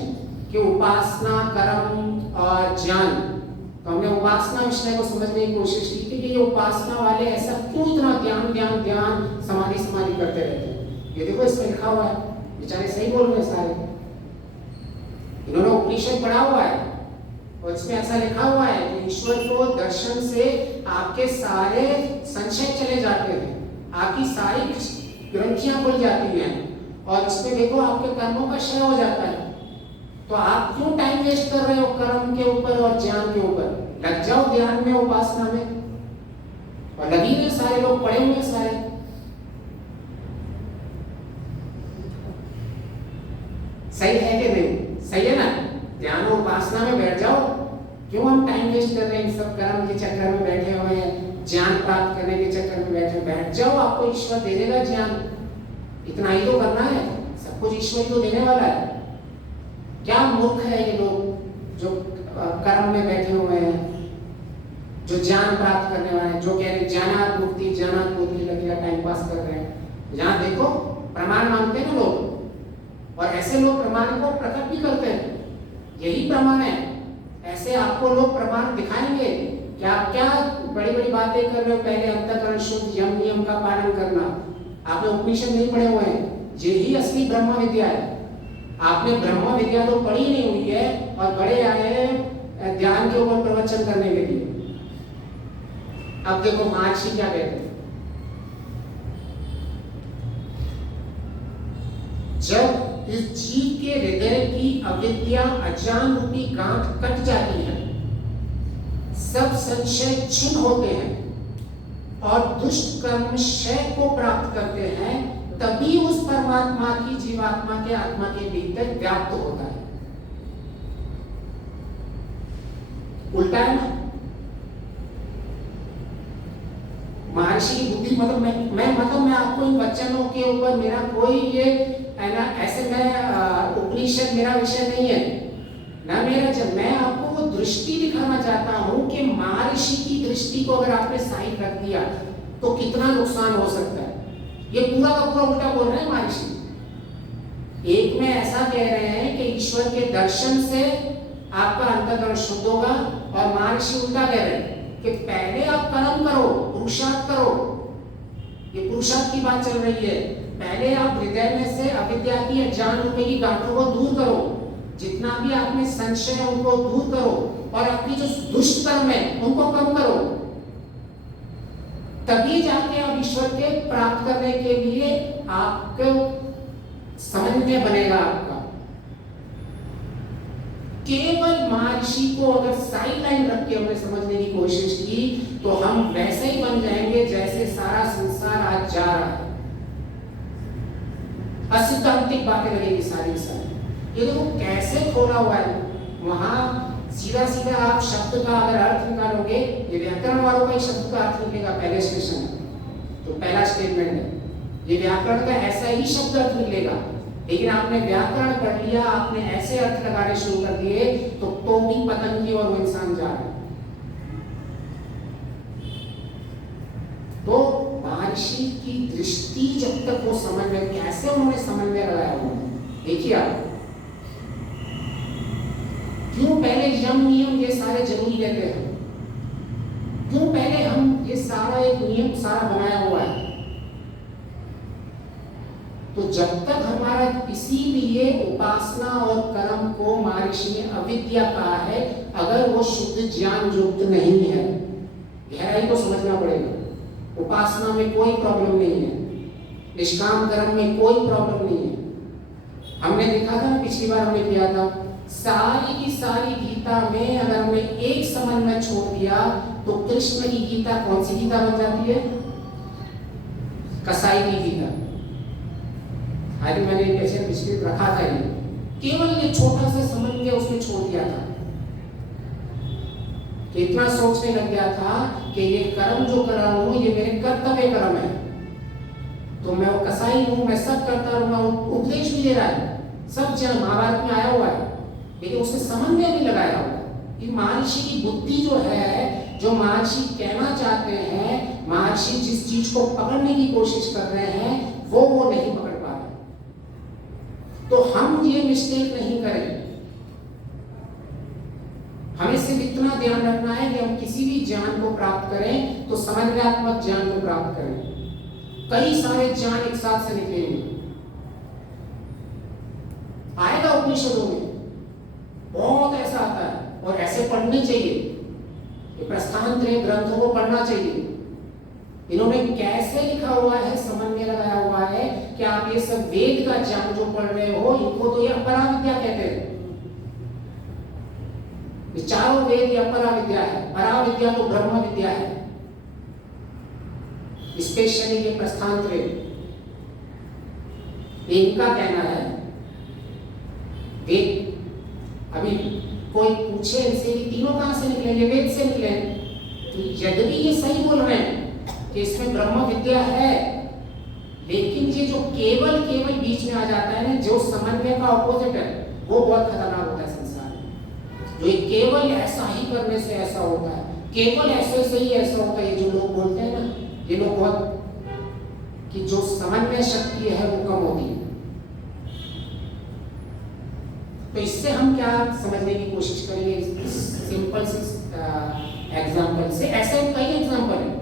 कि उपासना, कर्म और ज्ञान, तो हमने उपासना विषय को समझने की कोशिश की थी कि ये उपासना वाले ऐसा क्यों इतना ध्यान ध्यान ध्यान समाधि समाधि करते रहते हैं। ये देखो इसमें लिखा हुआ है, बेचारे सही बोल रहे हैं सारे, इन्होंने उपनिषद पढ़ा हुआ है और इसमें ऐसा लिखा हुआ है कि ईश्वर को दर्शन से आपके सारे संशय चले जाते हैं, आपकी सारी ग्रंथियां खुल जाती हैं और इसमें देखो आपके कर्मों का क्षय हो जाता है। तो आप क्यों टाइम वेस्ट कर रहे हो कर्म के ऊपर और ज्ञान के ऊपर? लग जाओ ध्यान में, उपासना में, और लगी हुए सारे लोग पड़े हुए सारे। सही है कि नहीं? सही है ना? ध्यान और उपासना में बैठ जाओ। क्यों हम टाइम वेस्ट कर रहे हैं सब कर्म के चक्कर में बैठे हुए हैं, ज्ञान प्राप्त करने के चक्कर में बैठ जाओ, आपको ईश्वर दे देगा ज्ञान। इतना ही तो करना है, सब कुछ ईश्वर तो देने वाला है। क्या मूर्ख है ये लोग जो कर्म में बैठे हुए हैं, जो ज्ञान प्राप्त करने वाले हैं, जो कह रहे ज्ञानात् मुक्ति लगेगा, टाइम पास कर रहे हैं। यहाँ देखो प्रमाण मांगते हैं ना लोग, और ऐसे लोग प्रमाण को प्रकट भी करते हैं, यही प्रमाण है। ऐसे आपको लोग प्रमाण दिखाएंगे कि आप क्या बड़ी बड़ी बातें कर रहे हो। पहले अंतःकरण शुद्ध, यम नियम का पालन करना। आपने उपनिषद नहीं पढ़े हुए हैं, यही असली ब्रह्म विद्या है। आपने ब्रह्म विद्या तो पढ़ी नहीं हुई है और बड़े आए हैं ध्यान के ऊपर प्रवचन करने के लिए। अब देखो महर्षि क्या कहते हैं, जब इस जीव के हृदय की अविद्या अज्ञान रूपी गांठ कट जाती है, सब संशय छिन्न होते हैं और दुष्ट कर्म क्षय को प्राप्त करते हैं, तभी उस परमात्मा की जीवात्मा के आत्मा के भीतर व्याप्त होता है। उल्टा है ना? महर्षि की बुद्धि मतलब मैं आपको इन वचनों के ऊपर मेरा कोई ये है ना, ऐसे मैं उपनिषद मेरा विषय नहीं है ना, मेरा जब मैं आपको वो दृष्टि दिखाना चाहता हूं कि महर्षि की दृष्टि को अगर आपने सही कर दिया तो कितना नुकसान हो सकता है। ये पूरा का पूरा उल्टा बोल रहे हैं महर्षि। एक में ऐसा कह रहे हैं कि ईश्वर के दर्शन से आपका अंतःकरण शुद्ध होगा, और महर्षि उल्टा कह रहे हैं कि पहले आप कर्म करो, पुरुषार्थ करो। ये पुरुषार्थ की बात चल रही है। पहले आप हृदय में से अविद्या की अज्ञान रूपी की गांठों को दूर करो, जितना भी आपने संशय है उनको दूर करो, और आपकी जो दुष्ट कर्म है उनको कम करो, तभी जाके आप ईश्वर के प्राप्त करने के लिए आपको समन्वय बनेगा आपका। केवल महर्षि को अगर साइड लाइन रख के हमने समझने की कोशिश की तो हम वैसे ही बन जाएंगे जैसे सारा संसार आज जा रहा है। असिद्धांतिक बातें लगेगी सारी सारी। ये देखो कैसे खोला हुआ है, वहां सीधा सीधा आप शब्द का अगर अर्थ निकालोगे, ये व्याकरण वालों का ही शब्द का अर्थ निकलेगा, पहले स्टेशन है तो पहला स्टेटमेंट है, ये व्याकरण का ऐसा ही शब्द अर्थ निकलेगा। लेकिन आपने व्याकरण पढ़ लिया, आपने ऐसे अर्थ लगाने शुरू कर दिए तो भी पतन की ओर वो इंसान जा रहा है। तो महर्षि की दृष्टि जब तक वो समन्वय, कैसे उन्होंने समन्वय लगाया हुआ है देखिए आप। क्यों पहले यम नियम ये सारे जरूरी रहते हैं, क्यों पहले हम ये सारा एक नियम सारा बनाया हुआ है। तो जब तक हमारा इसीलिए उपासना और कर्म को महर्षि ने अविद्या कहा है, अगर वो शुद्ध ज्ञान युक्त नहीं है। गहराई को समझना पड़ेगा। उपासना में कोई प्रॉब्लम नहीं है, निष्काम कर्म में कोई प्रॉब्लम नहीं है। हमने देखा था ना, पिछली बार हमने किया था, सारी की सारी गीता में अगर हमने एक समन्वय छोड़ दिया तो कृष्ण की गीता कौन सी गीता बन जाती है? कसाई की गीता। आज मैंने कैसे पिछले रखा था, ये केवल ये छोटा सा समन्वय उसने छोड़ दिया था कि इतना सोचने लग गया था कि ये कर्म जो कर रहा हूं ये मेरे कर्तव्य कर्म है, तो मैं वो कसाई हूं, मैं सब करता रहूंगा। उपदेश भी दे रहा है, सब जन महाभारत में आया हुआ है, लेकिन उसने समन्वय भी लगाया हुआ है। ये महर्षि की बुद्धि जो है, जो महर्षि कहना चाहते हैं, महर्षि जिस चीज को पकड़ने की कोशिश कर रहे हैं वो नहीं पकड़ पा रहे। तो हम ये मिस्टेक नहीं करें। हमें सिर्फ इतना ध्यान रखना है कि हम किसी भी ज्ञान को प्राप्त करें तो समन्वयात्मक ज्ञान को प्राप्त करें। कई सारे ज्ञान एक साथ से निकलेंगे, आएगा उपनिषदों में बहुत ऐसा आता है, और ऐसे पढ़ने चाहिए। ये प्रस्थान त्रय ग्रंथों को पढ़ना चाहिए। इन्होंने कैसे लिखा हुआ है, समन्वय लगाया हुआ है कि आप ये सब वेद का ज्ञान जो पढ़ रहे हो, इनको तो ये अपरा विद्या कहते हैं। चारों वेद ये अपरा विद्या है, परा विद्या तो ब्रह्म विद्या है। स्पेशली ये प्रस्थान त्रय, इनका कहना है। वेद, अभी कोई पूछे इनसे कि तीनों कहां से निकले, ये वेद से निकले, तो यद्यपि ये सही बोल रहे हैं कि इसमें ब्रह्म विद्या है, लेकिन ये जो केवल बीच में आ जाता है ना, जो समन्वय का ऑपोजिट है, वो बहुत खतरनाक होता है संसार में। जो ये केवल ऐसा ही करने से ऐसा होता है, केवल ऐसे से ही ऐसा होता है, ये जो लोग बोलते हैं ना, ये लोग बहुत, कि जो समन्वय शक्ति है वो कम होती है। तो इससे हम क्या समझने की कोशिश करेंगे, सिंपल से एग्जाम्पल से। ऐसे कई एग्जाम्पल है,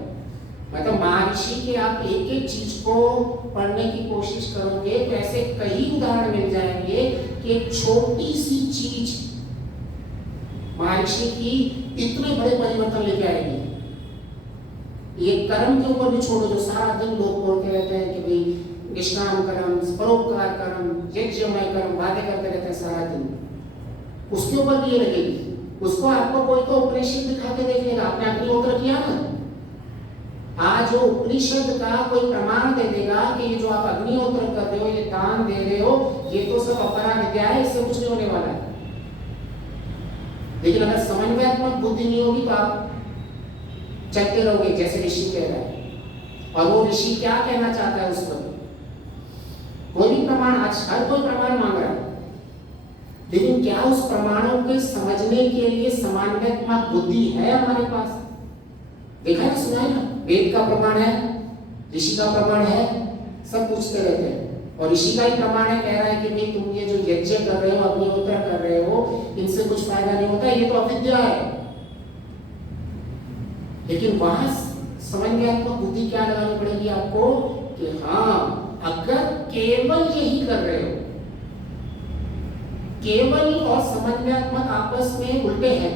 मतलब महर्षि के आप एक एक चीज को पढ़ने की कोशिश करोगे तो ऐसे कई उदाहरण मिल जाएंगे कि एक छोटी सी चीज महर्षि की इतने बड़े परिवर्तन लेके आएगी। ये कर्म के ऊपर भी छोड़ो, जो सारा दिन लोग बोलते रहते हैं कि भाई निष्काम कर्म, परोपकार कर्म, यज्ञमय कर्म, बातें करते रहते हैं सारा दिन, उसके ऊपर भी ये लगेगी। उसको आपको कोई तो उपनिषद दिखा के देख लेगा, आपने अग्निहोत्र किया ना, आज वो उपनिषद का कोई प्रमाण दे देगा कि ये जो आप अग्निहोत्र कर रहे हो, ये दान दे रहे हो, ये तो सब अपरा विद्या है, इससे कुछ नहीं होने वाला है। लेकिन अगर समन्वयात्मक बुद्धि नहीं होगी तो आप चलते रहोगे जैसे ऋषि कह रहा है। और वो ऋषि क्या कहना चाहता है उस पर, कोई भी प्रमाण, आज हर कोई प्रमाण मांग रहा है, लेकिन क्या उस प्रमाणों के समझने के लिए समन्वयात्मक बुद्धि है हमारे पास? देखा है, सुना है ना, वेद का प्रमाण है, ऋषि का प्रमाण है, सब पूछते रहते हैं। और ऋषि का ही प्रमाण है, कह रहा है कि भाई तुम ये जो यज्ञ कर रहे हो, अग्निहोत्र कर रहे हो, इनसे कुछ फायदा नहीं होता, ये तो अविद्या है। लेकिन वहां समन्वयात्मक बुद्धि क्या लगानी पड़ेगी आपको कि हाँ, अगर केवल यही कर रहे हो, केवल और समन्वयात्मक आपस में उल्टे हैं।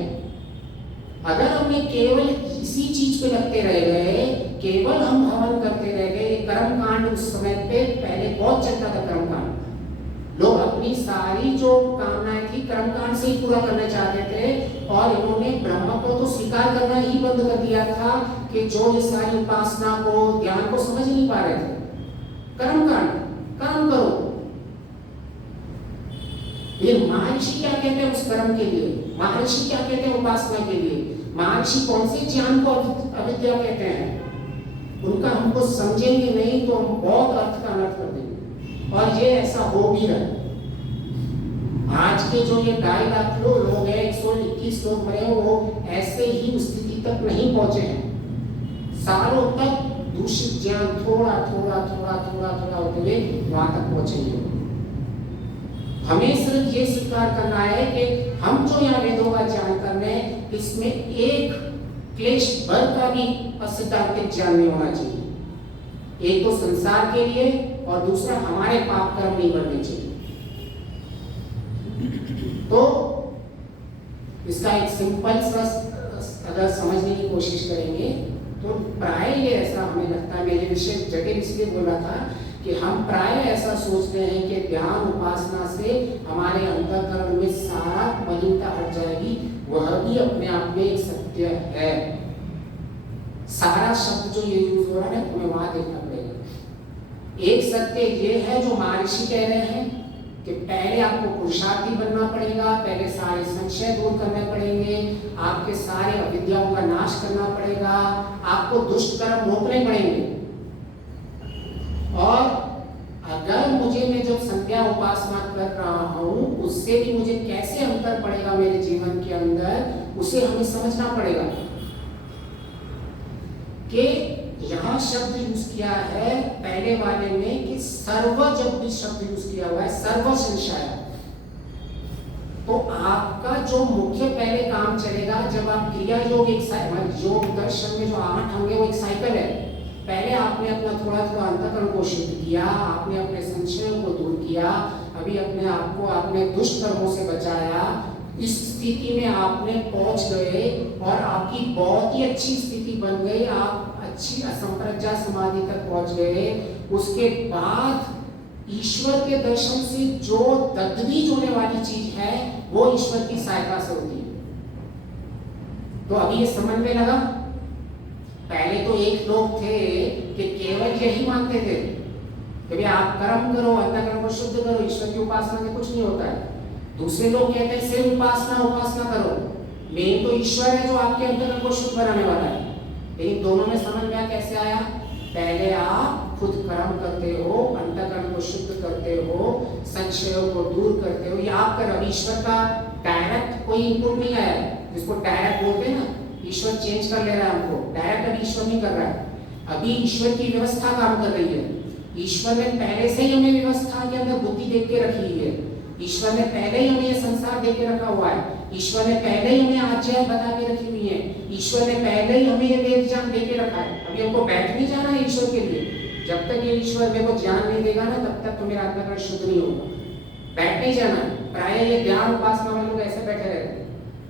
अगर हमने केवल इसी चीज पे लगते रह गए, केवल हम हवन करते रह गए, कर्म कांड उस समय पे पहले बहुत चलता था। कर्म कांड लोग अपनी सारी जो कामनाएं थी कर्म कांड से ही पूरा करना चाहते थे, और इन्होंने ब्रह्म को तो स्वीकार करना ही बंद कर दिया था कि जो ये सारी उपासना को, ध्यान को समझ नहीं पा रहे थे। कर्म कांड, कर्म करो। ये महर्षि क्या कहते हैं उस कर्म के लिए। महर्षि क्या कहते हैं उपासना के लिए? महर्षि कौन से ज्ञान को अविद्या कहते हैं? उनका हमको समझेंगे नहीं तो हम बहुत अर्थ का अनर्थ कर देंगे, और ये ऐसा हो भी रहा है। आज के जो ये 2.5 लाख लोग हैं, 121 लोग मरे हैं, वो ऐसे ही उस स्थिति तक नहीं पहुंचे हैं। सालों तक दूषित ज्ञान थोड़ा थोड़ा थोड़ा थोड़ा थोड़ा होते हुए वहां तक पहुंचेंगे। हमें सिर्फ ये स्वीकार करना है कि हम जो यहाँ वेदों का ज्ञान कर रहे हैं, इसमें एक क्लेश भर का भी असिद्धांतिक ज्ञान नहीं होना चाहिए। एक तो संसार के लिए, और दूसरा हमारे पाप कर्म नहीं बढ़ने चाहिए। तो इसका एक सिंपल सा अगर समझने की कोशिश करेंगे तो प्राय ये ऐसा हमें लगता है, मेरे विषय जटिल इसलिए बोल रहा था कि हम प्राय ऐसा सोचते हैं कि ध्यान उपासना से हमारे अंतःकरण में सारा मलिनता हट जाएगी। वह भी अपने आप में एक सत्य है। सारा शब्द जो ये यूज हो रहा है तुम्हें वहां देखना पड़ेगा। एक सत्य ये है जो महर्षि कह रहे हैं कि पहले आपको पुरुषार्थी बनना पड़ेगा, पहले सारे संशय दूर करने पड़ेंगे, आपके सारे अविद्याओं का नाश करना पड़ेगा, आपको दुष्ट कर्म रोकने पड़ेंगे। और अगर मैं जब संध्या उपासना कर रहा हूं, उससे भी मुझे कैसे अंतर पड़ेगा मेरे जीवन के अंदर, उसे हमें समझना पड़ेगा। कि यहाँ शब्द यूज किया है पहले वाले में कि सर्व, जब भी शब्द यूज किया हुआ है सर्व संशय, तो आपका जो मुख्य पहले काम चलेगा जब आप क्रिया योग, योग दर्शन में जो 8 अंग है वो एक साइकिल है। पहले आपने अपना थोड़ा थोड़ा अंतःकरण को शुद्ध किया, आपने अपने संशयों को दूर किया, अभी अपने आप को आपने दुष्ट कर्मों से बचाया। इस स्थिति में आपने पहुंच गए और आपकी बहुत ही अच्छी स्थिति बन गई, आप अच्छी असंप्रज्ञा समाधि तक पहुंच गए। उसके बाद ईश्वर के दर्शन से जो तद्वीज होने वाली चीज है वो ईश्वर की सहायता से होती है। तो अभी ये समझ में लगा। पहले तो एक लोग थे कि केवल यही मानते थे कि भाई आप कर्म करो, अंतःकरण को शुद्ध करो, ईश्वर की उपासना में कुछ नहीं होता है। दूसरे लोग कहते हैं सिर्फ उपासना करो, मेन तो ईश्वर है जो आपके अंतःकरण को शुद्ध बनाने वाला है। लेकिन दोनों में समन्वय कैसे आया? पहले आप खुद कर्म करते हो, अंतःकरण को शुद्ध करते हो, संशयों को दूर करते हो, ये आप कर। ईश्वर का डायरेक्ट कोई इनपुट नहीं आया है, जिसको डायरेक्ट बोलते हैं ना, ईश्वर चेंज कर ले रहा है हमको, डायरेक्ट अभी ईश्वर नहीं कर रहा है। अभी ईश्वर की व्यवस्था काम कर रही है। ईश्वर ने पहले से ही हमें व्यवस्था के अंदर बुद्धि देख के रखी है। ईश्वर ने पहले ही हमें ये संसार दे के रखा हुआ है। ईश्वर ने पहले ही हमें आज्ञाएं बता के रखी हुई है। ईश्वर ने पहले ही हमें ये वेद ज्ञान दे के रखा है। अभी हमको बैठ नहीं जाना है ईश्वर के लिए। जब तक ये ईश्वर मेरे को ज्ञान नहीं देगा ना, तब तक तो मेरा अंतःकरण शुद्ध नहीं होगा। बैठ नहीं जाना। प्राय ये ध्यान उपासना वाले लोग ऐसे बैठे रहते हैं,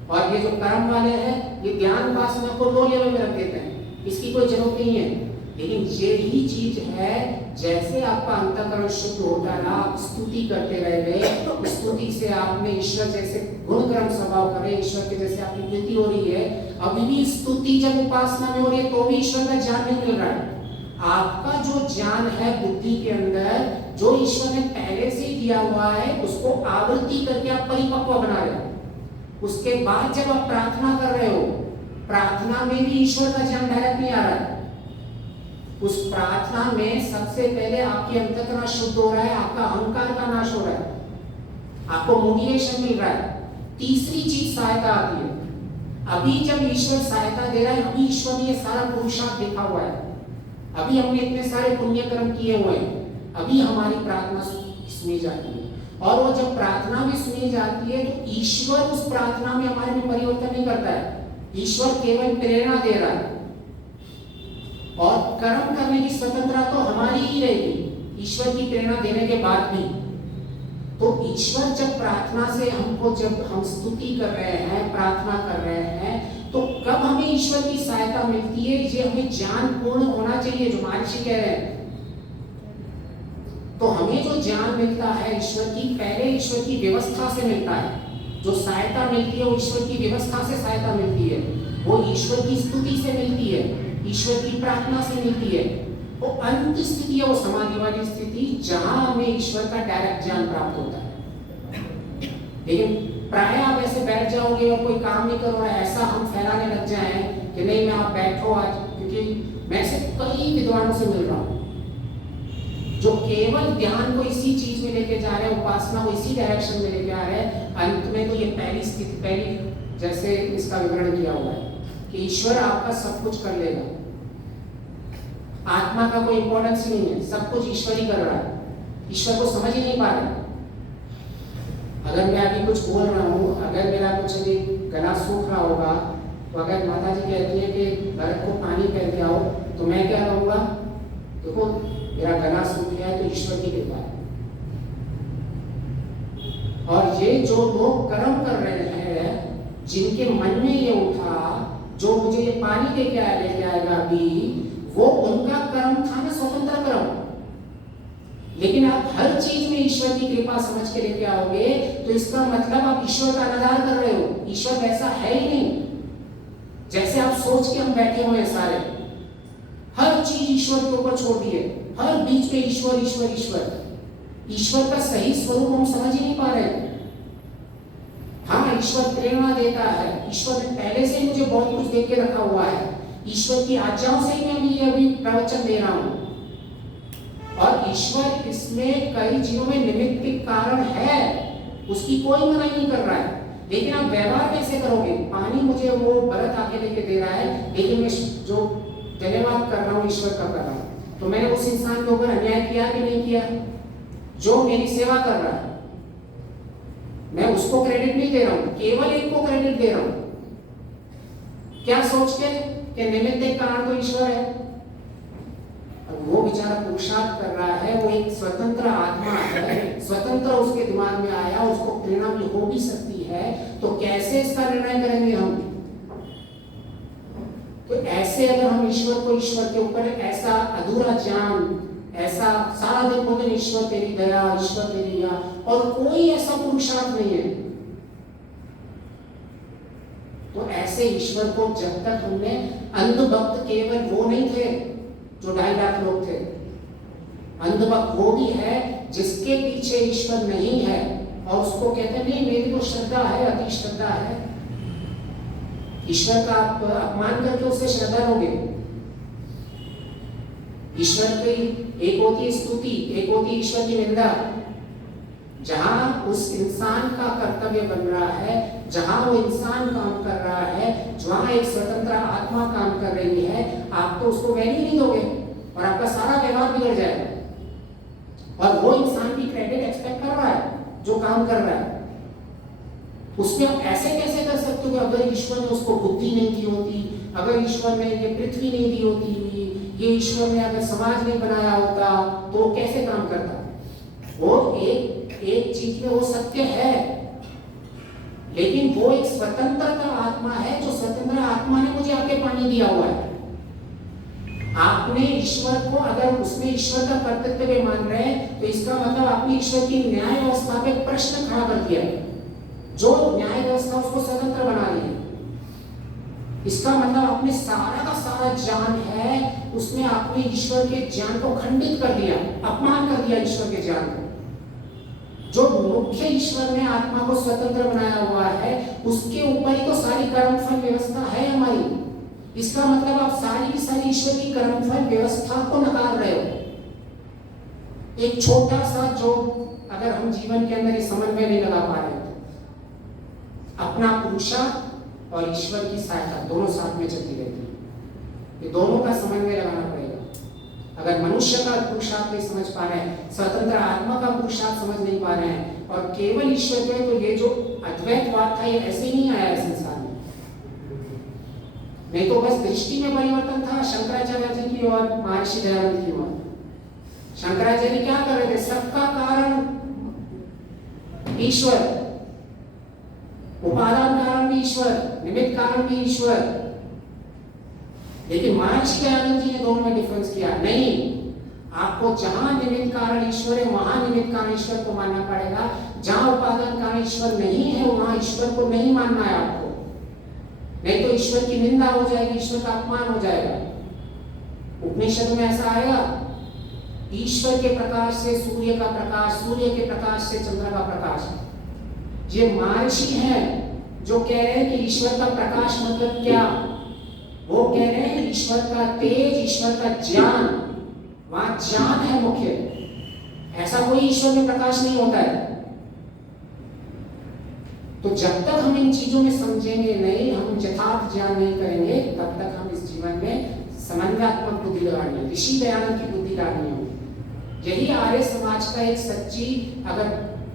और ये जो कर्म वाले हैं ये ध्यान उपासना को लो लेवल में रख देते हैं, इसकी कोई जरूरत नहीं है। लेकिन यही चीज है, जैसे आपका अंतःकरण शुद्ध होता है, आप स्तुति करते रह गए, स्तुति से आपने ईश्वर जैसे गुण कर्म स्वभाव करे, ईश्वर के जैसे आपकी प्रीति हो रही है। अभी भी स्तुति जब उपासना में हो रही है तो भी ईश्वर का ज्ञान नहीं मिल रहा है। आपका जो ज्ञान है बुद्धि के अंदर, जो ईश्वर ने पहले से ही दिया हुआ है, उसको आवृत्ति करके आप परिपक्व बना रहे हो। उसके बाद जब आप प्रार्थना कर रहे हो, प्रार्थना में भी ईश्वर का ज्ञान डायरेक्ट नहीं आ रहा है। उस प्रार्थना में सबसे पहले आपके अंतःकरण शुद्ध हो रहा है, आपका अहंकार का नाश हो रहा है, आपको मोटिवेशन मिल रहा है। तीसरी चीज सहायता आती है। अभी जब ईश्वर सहायता दे रहा है, अभी ईश्वर ने ये सारा पुरुषार्थ देखा हुआ है, अभी हमने इतने सारे पुण्य कर्म किए हुए हैं, अभी हमारी प्रार्थना सुनी जाती है। और वो जब प्रार्थना भी सुनी जाती है तो ईश्वर उस प्रार्थना में हमारे में परिवर्तन नहीं करता है। ईश्वर केवल प्रेरणा दे रहा है, और कर्म करने की स्वतंत्रता तो हमारी ही रहेगी ईश्वर की प्रेरणा देने के बाद भी। तो ईश्वर जब प्रार्थना से हमको, जब हम स्तुति कर रहे हैं, प्रार्थना कर रहे हैं, तो कब हमें ईश्वर की सहायता मिलती है? ये हमें ज्ञान पूर्ण होना चाहिए, जो महर्षि कह रहे हैं। तो हमें जो ज्ञान मिलता है ईश्वर की, पहले ईश्वर की व्यवस्था से मिलता है। जो सहायता मिलती है वो ईश्वर की व्यवस्था से सहायता मिलती है, वो ईश्वर की स्तुति से मिलती है, ईश्वर की प्रार्थना से मिलती है। वो अंत स्थिति है, वो समाधि वाली स्थिति, जहां हमें ईश्वर का डायरेक्ट ज्ञान प्राप्त होता है। लेकिन प्राय आप ऐसे बैठ जाओगे और कोई काम नहीं करो, ऐसा हम फैलाने लग जाएं कि नहीं मैं आप बैठो आज, क्योंकि मैं से कई विद्वानों से मिल रहा हूँ जो केवल ध्यान को इसी चीज में लेके जा रहे हैं, उपासना को इसी डायरेक्शन में लेके आ रहे हैं। अंत में तो ये पहली स्थिति, पहली जैसे इसका विवरण किया हुआ है कि ईश्वर आपका सब कुछ कर लेगा, आत्मा का कोई इंपॉर्टेंस ही नहीं है, सब कुछ ईश्वर ही कर रहा है, ईश्वर को समझ ही नहीं पा रहे। अगर मैं अभी कुछ बोल रहा हूँ, अगर मेरा कुछ अभी गला सूख रहा होगा, तो अगर माता जी कहती है कि भरत को पानी पहन के आओ, तो मैं क्या कहूँगा, देखो मेरा गला सूख गया है तो ईश्वर की कृपा है। और ये जो लोग कर्म कर रहे हैं, जिनके मन में ये उठा, जो मुझे ये पानी लेके आएगा अभी, वो उनका कर्म था ना, स्वतंत्र कर्म। लेकिन आप हर चीज में ईश्वर की कृपा समझ के लेके आओगे, तो इसका मतलब आप ईश्वर का अनादर कर रहे हो। ईश्वर वैसा है ही नहीं जैसे आप सोच के हम बैठे हुए हैं सारे। हर चीज ईश्वर के ऊपर छोड़ दिए, हर बीच में ईश्वर ईश्वर ईश्वर। ईश्वर का सही स्वरूप हम समझ ही नहीं पा रहे। हाँ, ईश्वर प्रेरणा देता है, ईश्वर ने पहले से ही मुझे बहुत कुछ दे के रखा हुआ है, ईश्वर की आज्ञाओं से ही मैं अभी प्रवचन दे रहा हूं। और ईश्वर इसमें कई चीजों में निमित्त कारण है, उसकी कोई मना नहीं कर रहा है। लेकिन आप व्यवहार कैसे करोगे? पानी मुझे वो भरत आके लेके दे रहा है, लेकिन मैं जो धन्यवाद कर रहा हूँ ईश्वर का कर रहा हूँ, तो मैंने उस इंसान के ऊपर अन्याय किया कि नहीं किया? जो मेरी सेवा कर रहा है, मैं उसको क्रेडिट नहीं दे रहा हूँ, केवल एक को क्रेडिट दे रहा हूँ। क्या सोच के कि निमित्त कारण तो ईश्वर है। वो बेचारा पुरुषार्थ कर रहा है, वो एक स्वतंत्र आत्मा है, स्वतंत्र उसके दिमाग में आया, उसको प्रेरणा भी हो भी सकती है, तो कैसे इसका निर्णय करेंगे हम? तो ऐसे अगर हम ईश्वर को, ईश्वर के ऊपर ऐसा अधूरा ज्ञान, ऐसा सारा दिन बोलते ईश्वर तेरी दया, ईश्वर तेरी दया, और कोई ऐसा पुरुषार्थ नहीं है, तो ऐसे ईश्वर को जब तक हमने, अंधभक्त केवल वो नहीं थे जो 2.5 लाख लोग थे, अंधभक्त वो भी है जिसके पीछे ईश्वर नहीं है और उसको कहते हैं नहीं मेरी तो श्रद्धा है, अति श्रद्धा है। ईश्वर का आप अपमान करके उससे श्रद्धा लोगे। ईश्वर की एक होती है स्तुति, एक होती है ईश्वर की निंदा। जहां उस इंसान का कर्तव्य बन रहा है, जहां वो इंसान काम कर रहा है, जहां एक स्वतंत्र आत्मा काम कर रही है, आप तो उसको वैल्यू नहीं दोगे और आपका सारा व्यवहार बिगड़ जाएगा। और वो इंसान की क्रेडिट एक्सपेक्ट कर रहा है जो काम कर रहा है, उसमें आप ऐसे कैसे कर सकते हो कि अगर ईश्वर ने उसको बुद्धि नहीं दी होती, अगर ईश्वर ने ये पृथ्वी नहीं दी होती, ये ईश्वर ने अगर समाज नहीं बनाया होता, तो वो कैसे काम करता? वो एक चीज में वो सत्य है, लेकिन वो एक स्वतंत्र का आत्मा है, जो स्वतंत्र आत्मा ने मुझे आके पानी दिया हुआ है। आपने ईश्वर को, अगर उसमें ईश्वर का कर्तव्य मान रहे हैं, तो इसका मतलब आपने ईश्वर की न्याय व्यवस्था पे प्रश्न खड़ा कर दिया, जो न्याय व्यवस्था उसको स्वतंत्र बना रही है। इसका मतलब आपने सारा का सारा ज्ञान है, उसमें आपने ईश्वर के ज्ञान को खंडित कर दिया, अपमान कर दिया ईश्वर के ज्ञान को। जो मुख्य ईश्वर ने आत्मा को स्वतंत्र बनाया हुआ है, उसके ऊपर ही तो सारी कर्मफल व्यवस्था है हमारी। इसका मतलब आप सारी की सारी ईश्वर की कर्मफल व्यवस्था को नकार रहे हो। एक छोटा सा जो अगर हम जीवन के अंदर ये समन्वय नहीं लगा पा रहे, तो अपना पुरुषार्थ और ईश्वर की सहायता दोनों साथ में चलती रहती है, ये दोनों का समन्वय लगाना पड़ेगा। अगर मनुष्य का पुरुषार्थ नहीं समझ पा रहे हैं, स्वतंत्र आत्मा का पुरुषार्थ समझ नहीं पा रहे हैं, और केवल ईश्वर के, तो ये जो अद्वैतवाद था ये ऐसे ही नहीं आया है संसार में। नहीं तो बस दृष्टि में परिवर्तन था शंकराचार्य जी की और महर्षि दयानंद की ओर। शंकराचार्य क्या कर रहे थे? सबका कारण ईश्वर, उपादान कारण भी ईश्वर, निमित्त कारण भी ईश्वर। लेकिन महर्षि दयानंद जी ने दोनों में डिफरेंस किया, नहीं, आपको जहां निमित्त कारण ईश्वर है वहां निमित्त कारण ईश्वर को मानना पड़ेगा, जहां उपादान कारण ईश्वर नहीं है वहां ईश्वर को नहीं मानना है आपको, नहीं तो ईश्वर की निंदा हो जाएगी, ईश्वर का अपमान हो जाएगा। उपनिषद में ऐसा आएगा, ईश्वर के प्रकाश से सूर्य का प्रकाश, सूर्य के प्रकाश से चंद्र का प्रकाश। ये महर्षि हैं जो कह रहे हैं कि ईश्वर का प्रकाश मतलब क्या। वो कह रहे हैं ईश्वर का तेज, ईश्वर का ज्ञान, वहां ज्ञान है मुख्य। ऐसा कोई ईश्वर में प्रकाश नहीं होता है। तो जब तक हम इन चीजों में समझेंगे नहीं, हम यथार्थ ज्ञान नहीं करेंगे, तब तक हम इस जीवन में समन्वयात्मक बुद्धि लगानी है, ऋषि दयानंद की बुद्धि लगानी होगी। यही आर्य समाज का एक सच्ची, अगर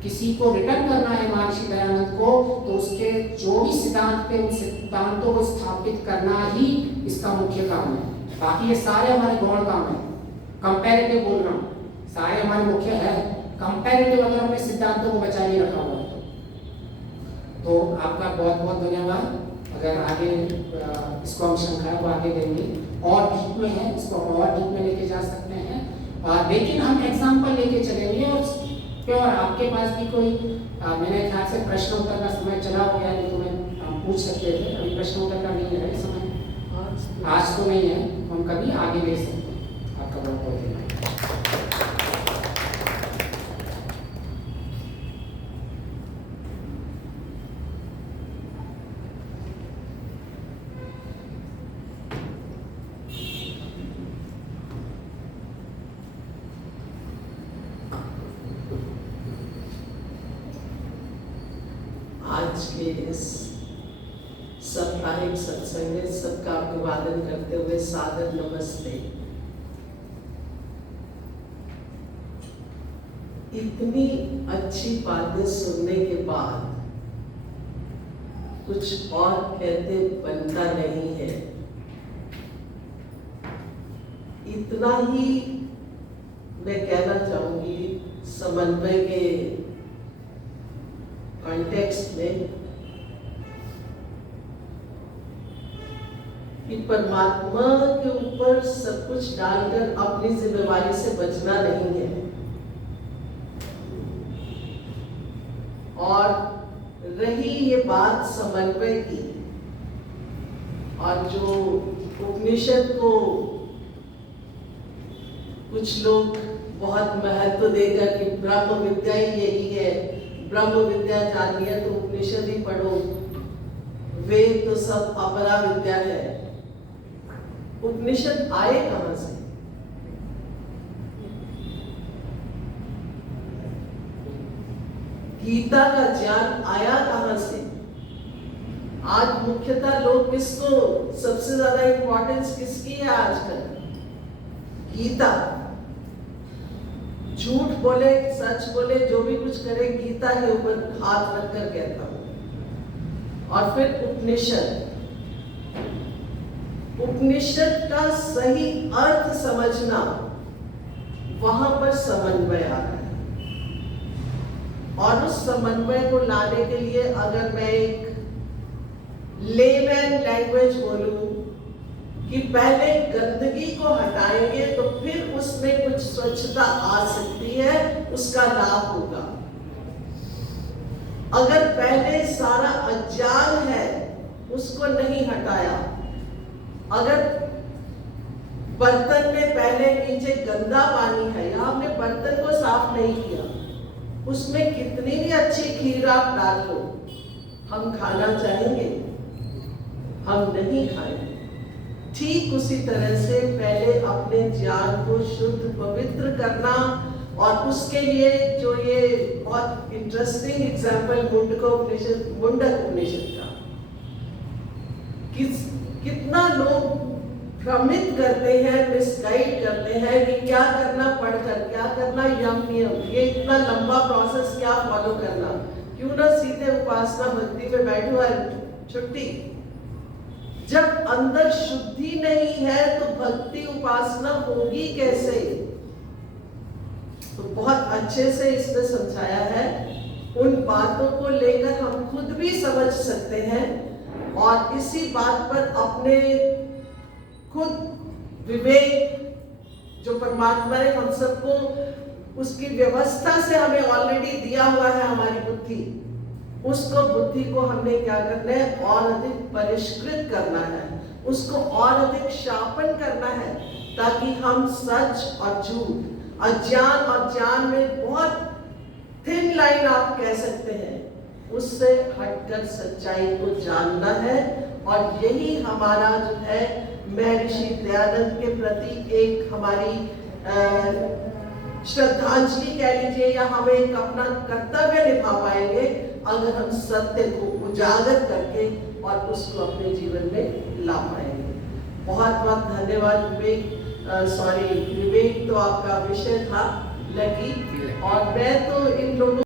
किसी को रिटर्न करना है महर्षि दयानंद को, तो उसके जो भी सिद्धांत थे उन सिद्धांतों को स्थापित करना ही इसका मुख्य काम है। बाकी ये सारे हमारे गौण काम है। कंपैरेटिव बोल रहा हूँ, सारे हमारे मुख्य है कंपैरेटिव। अगर हमने सिद्धांतों को बचा नहीं रखा हुआ तो आपका बहुत बहुत धन्यवाद। अगर आगे इसको हम शंका को आगे देंगे, और डीप में है, इसको हम और डीप में लेके जा सकते हैं, लेकिन हम एग्जाम्पल लेके चलेंगे। और प्योर आपके पास भी कोई मेरे ख्याल से प्रश्न उत्तर का समय चला हो गया, नहीं तो मैं पूछ सकते थे। अभी प्रश्न उत्तर का नहीं है समय, आज तो नहीं है, हम कभी आगे ले सकते हैं। आपका बहुत बहुत धन्यवाद। आज के इस साप्ताहिक सत्संग में सबका अभिवादन करते हुए सादर नमस्ते। इतनी अच्छी बातें सुनने के बाद कुछ और कहते बनता नहीं है। इतना ही मैं कहना चाहूंगी समन्वय के कॉन्टेक्स्ट में कि परमात्मा के ऊपर सब कुछ डालकर अपनी जिम्मेवारी से बचना नहीं है। और रही ये बात समन्वय की, और जो उपनिषद को कुछ लोग बहुत महत्व देकर कि ब्रह्म विद्या ही यही है, ब्रह्म विद्या जाननी है तो उपनिषद ही पढ़ो, वेद तो सब अपरा विद्या है। उपनिषद आए कहां से? गीता का ज्ञान आया कहां से? आज मुख्यतः लोग किसको सबसे ज्यादा इंपॉर्टेंस किसकी है आजकल? गीता। झूठ बोले सच बोले जो भी कुछ करे, गीता के ऊपर हाथ रखकर कहता हूं। और फिर उपनिषद। उपनिषद का सही अर्थ समझना, वहां पर समन्वय आ रहा है। और उस समन्वय को लाने के लिए अगर मैं एक लेमैन लैंग्वेज बोलूं कि पहले गंदगी को हटाएंगे तो फिर उसमें कुछ स्वच्छता आ सकती है, उसका लाभ होगा। अगर पहले सारा अज्ञान है उसको नहीं हटाया, अगर बर्तन में पहले नीचे गंदा पानी है या हमने बर्तन को साफ नहीं किया, उसमें कितनी भी अच्छी खीर आप डाल लो, हम खाना चाहेंगे? हम नहीं खाएंगे। ठीक उसी तरह से पहले अपने ज्ञान को शुद्ध पवित्र करना, और उसके लिए जो ये बहुत इंटरेस्टिंग एग्जाम्पल मुंडक उपनिषद का, कितना लोग भ्रमित करते हैं, मिसगाइड करते हैं कि क्या करना पढ़कर, क्या करना यम नियम, ये इतना लंबा प्रोसेस क्या फॉलो करना, क्यों ना सीधे उपासना भक्ति में बैठो और छुट्टी। जब अंदर शुद्धि नहीं है तो भक्ति उपासना होगी कैसे? तो बहुत अच्छे से इसने समझाया है। उन बातों को लेकर हम खुद भी समझ सकते हैं, और इसी बात पर अपने खुद विवेक जो परमात्मा ने हम सबको उसकी व्यवस्था से हमें ऑलरेडी दिया हुआ है, हमारी बुद्धि, उसको बुद्धि को हमने क्या करना है? और अधिक परिष्कृत करना है, उसको और अधिक शापन करना है, ताकि हम सच और झूठ, अज्ञान और ज्ञान में बहुत थिन लाइन आप कह सकते हैं उससे हटकर सच्चाई को जानना है। और यही हमारा जो है महर्षि दयानंद के प्रति एक हमारी श्रद्धांजलि कह लीजिए, या हम एक अपना कर्तव्य निभा पाएंगे अगर हम सत्य को उजागर करके और उसको अपने जीवन में ला पाएंगे। बहुत बहुत धन्यवाद विवेक। विवेक तो आपका विषय था लकी, और मैं तो इन लोगों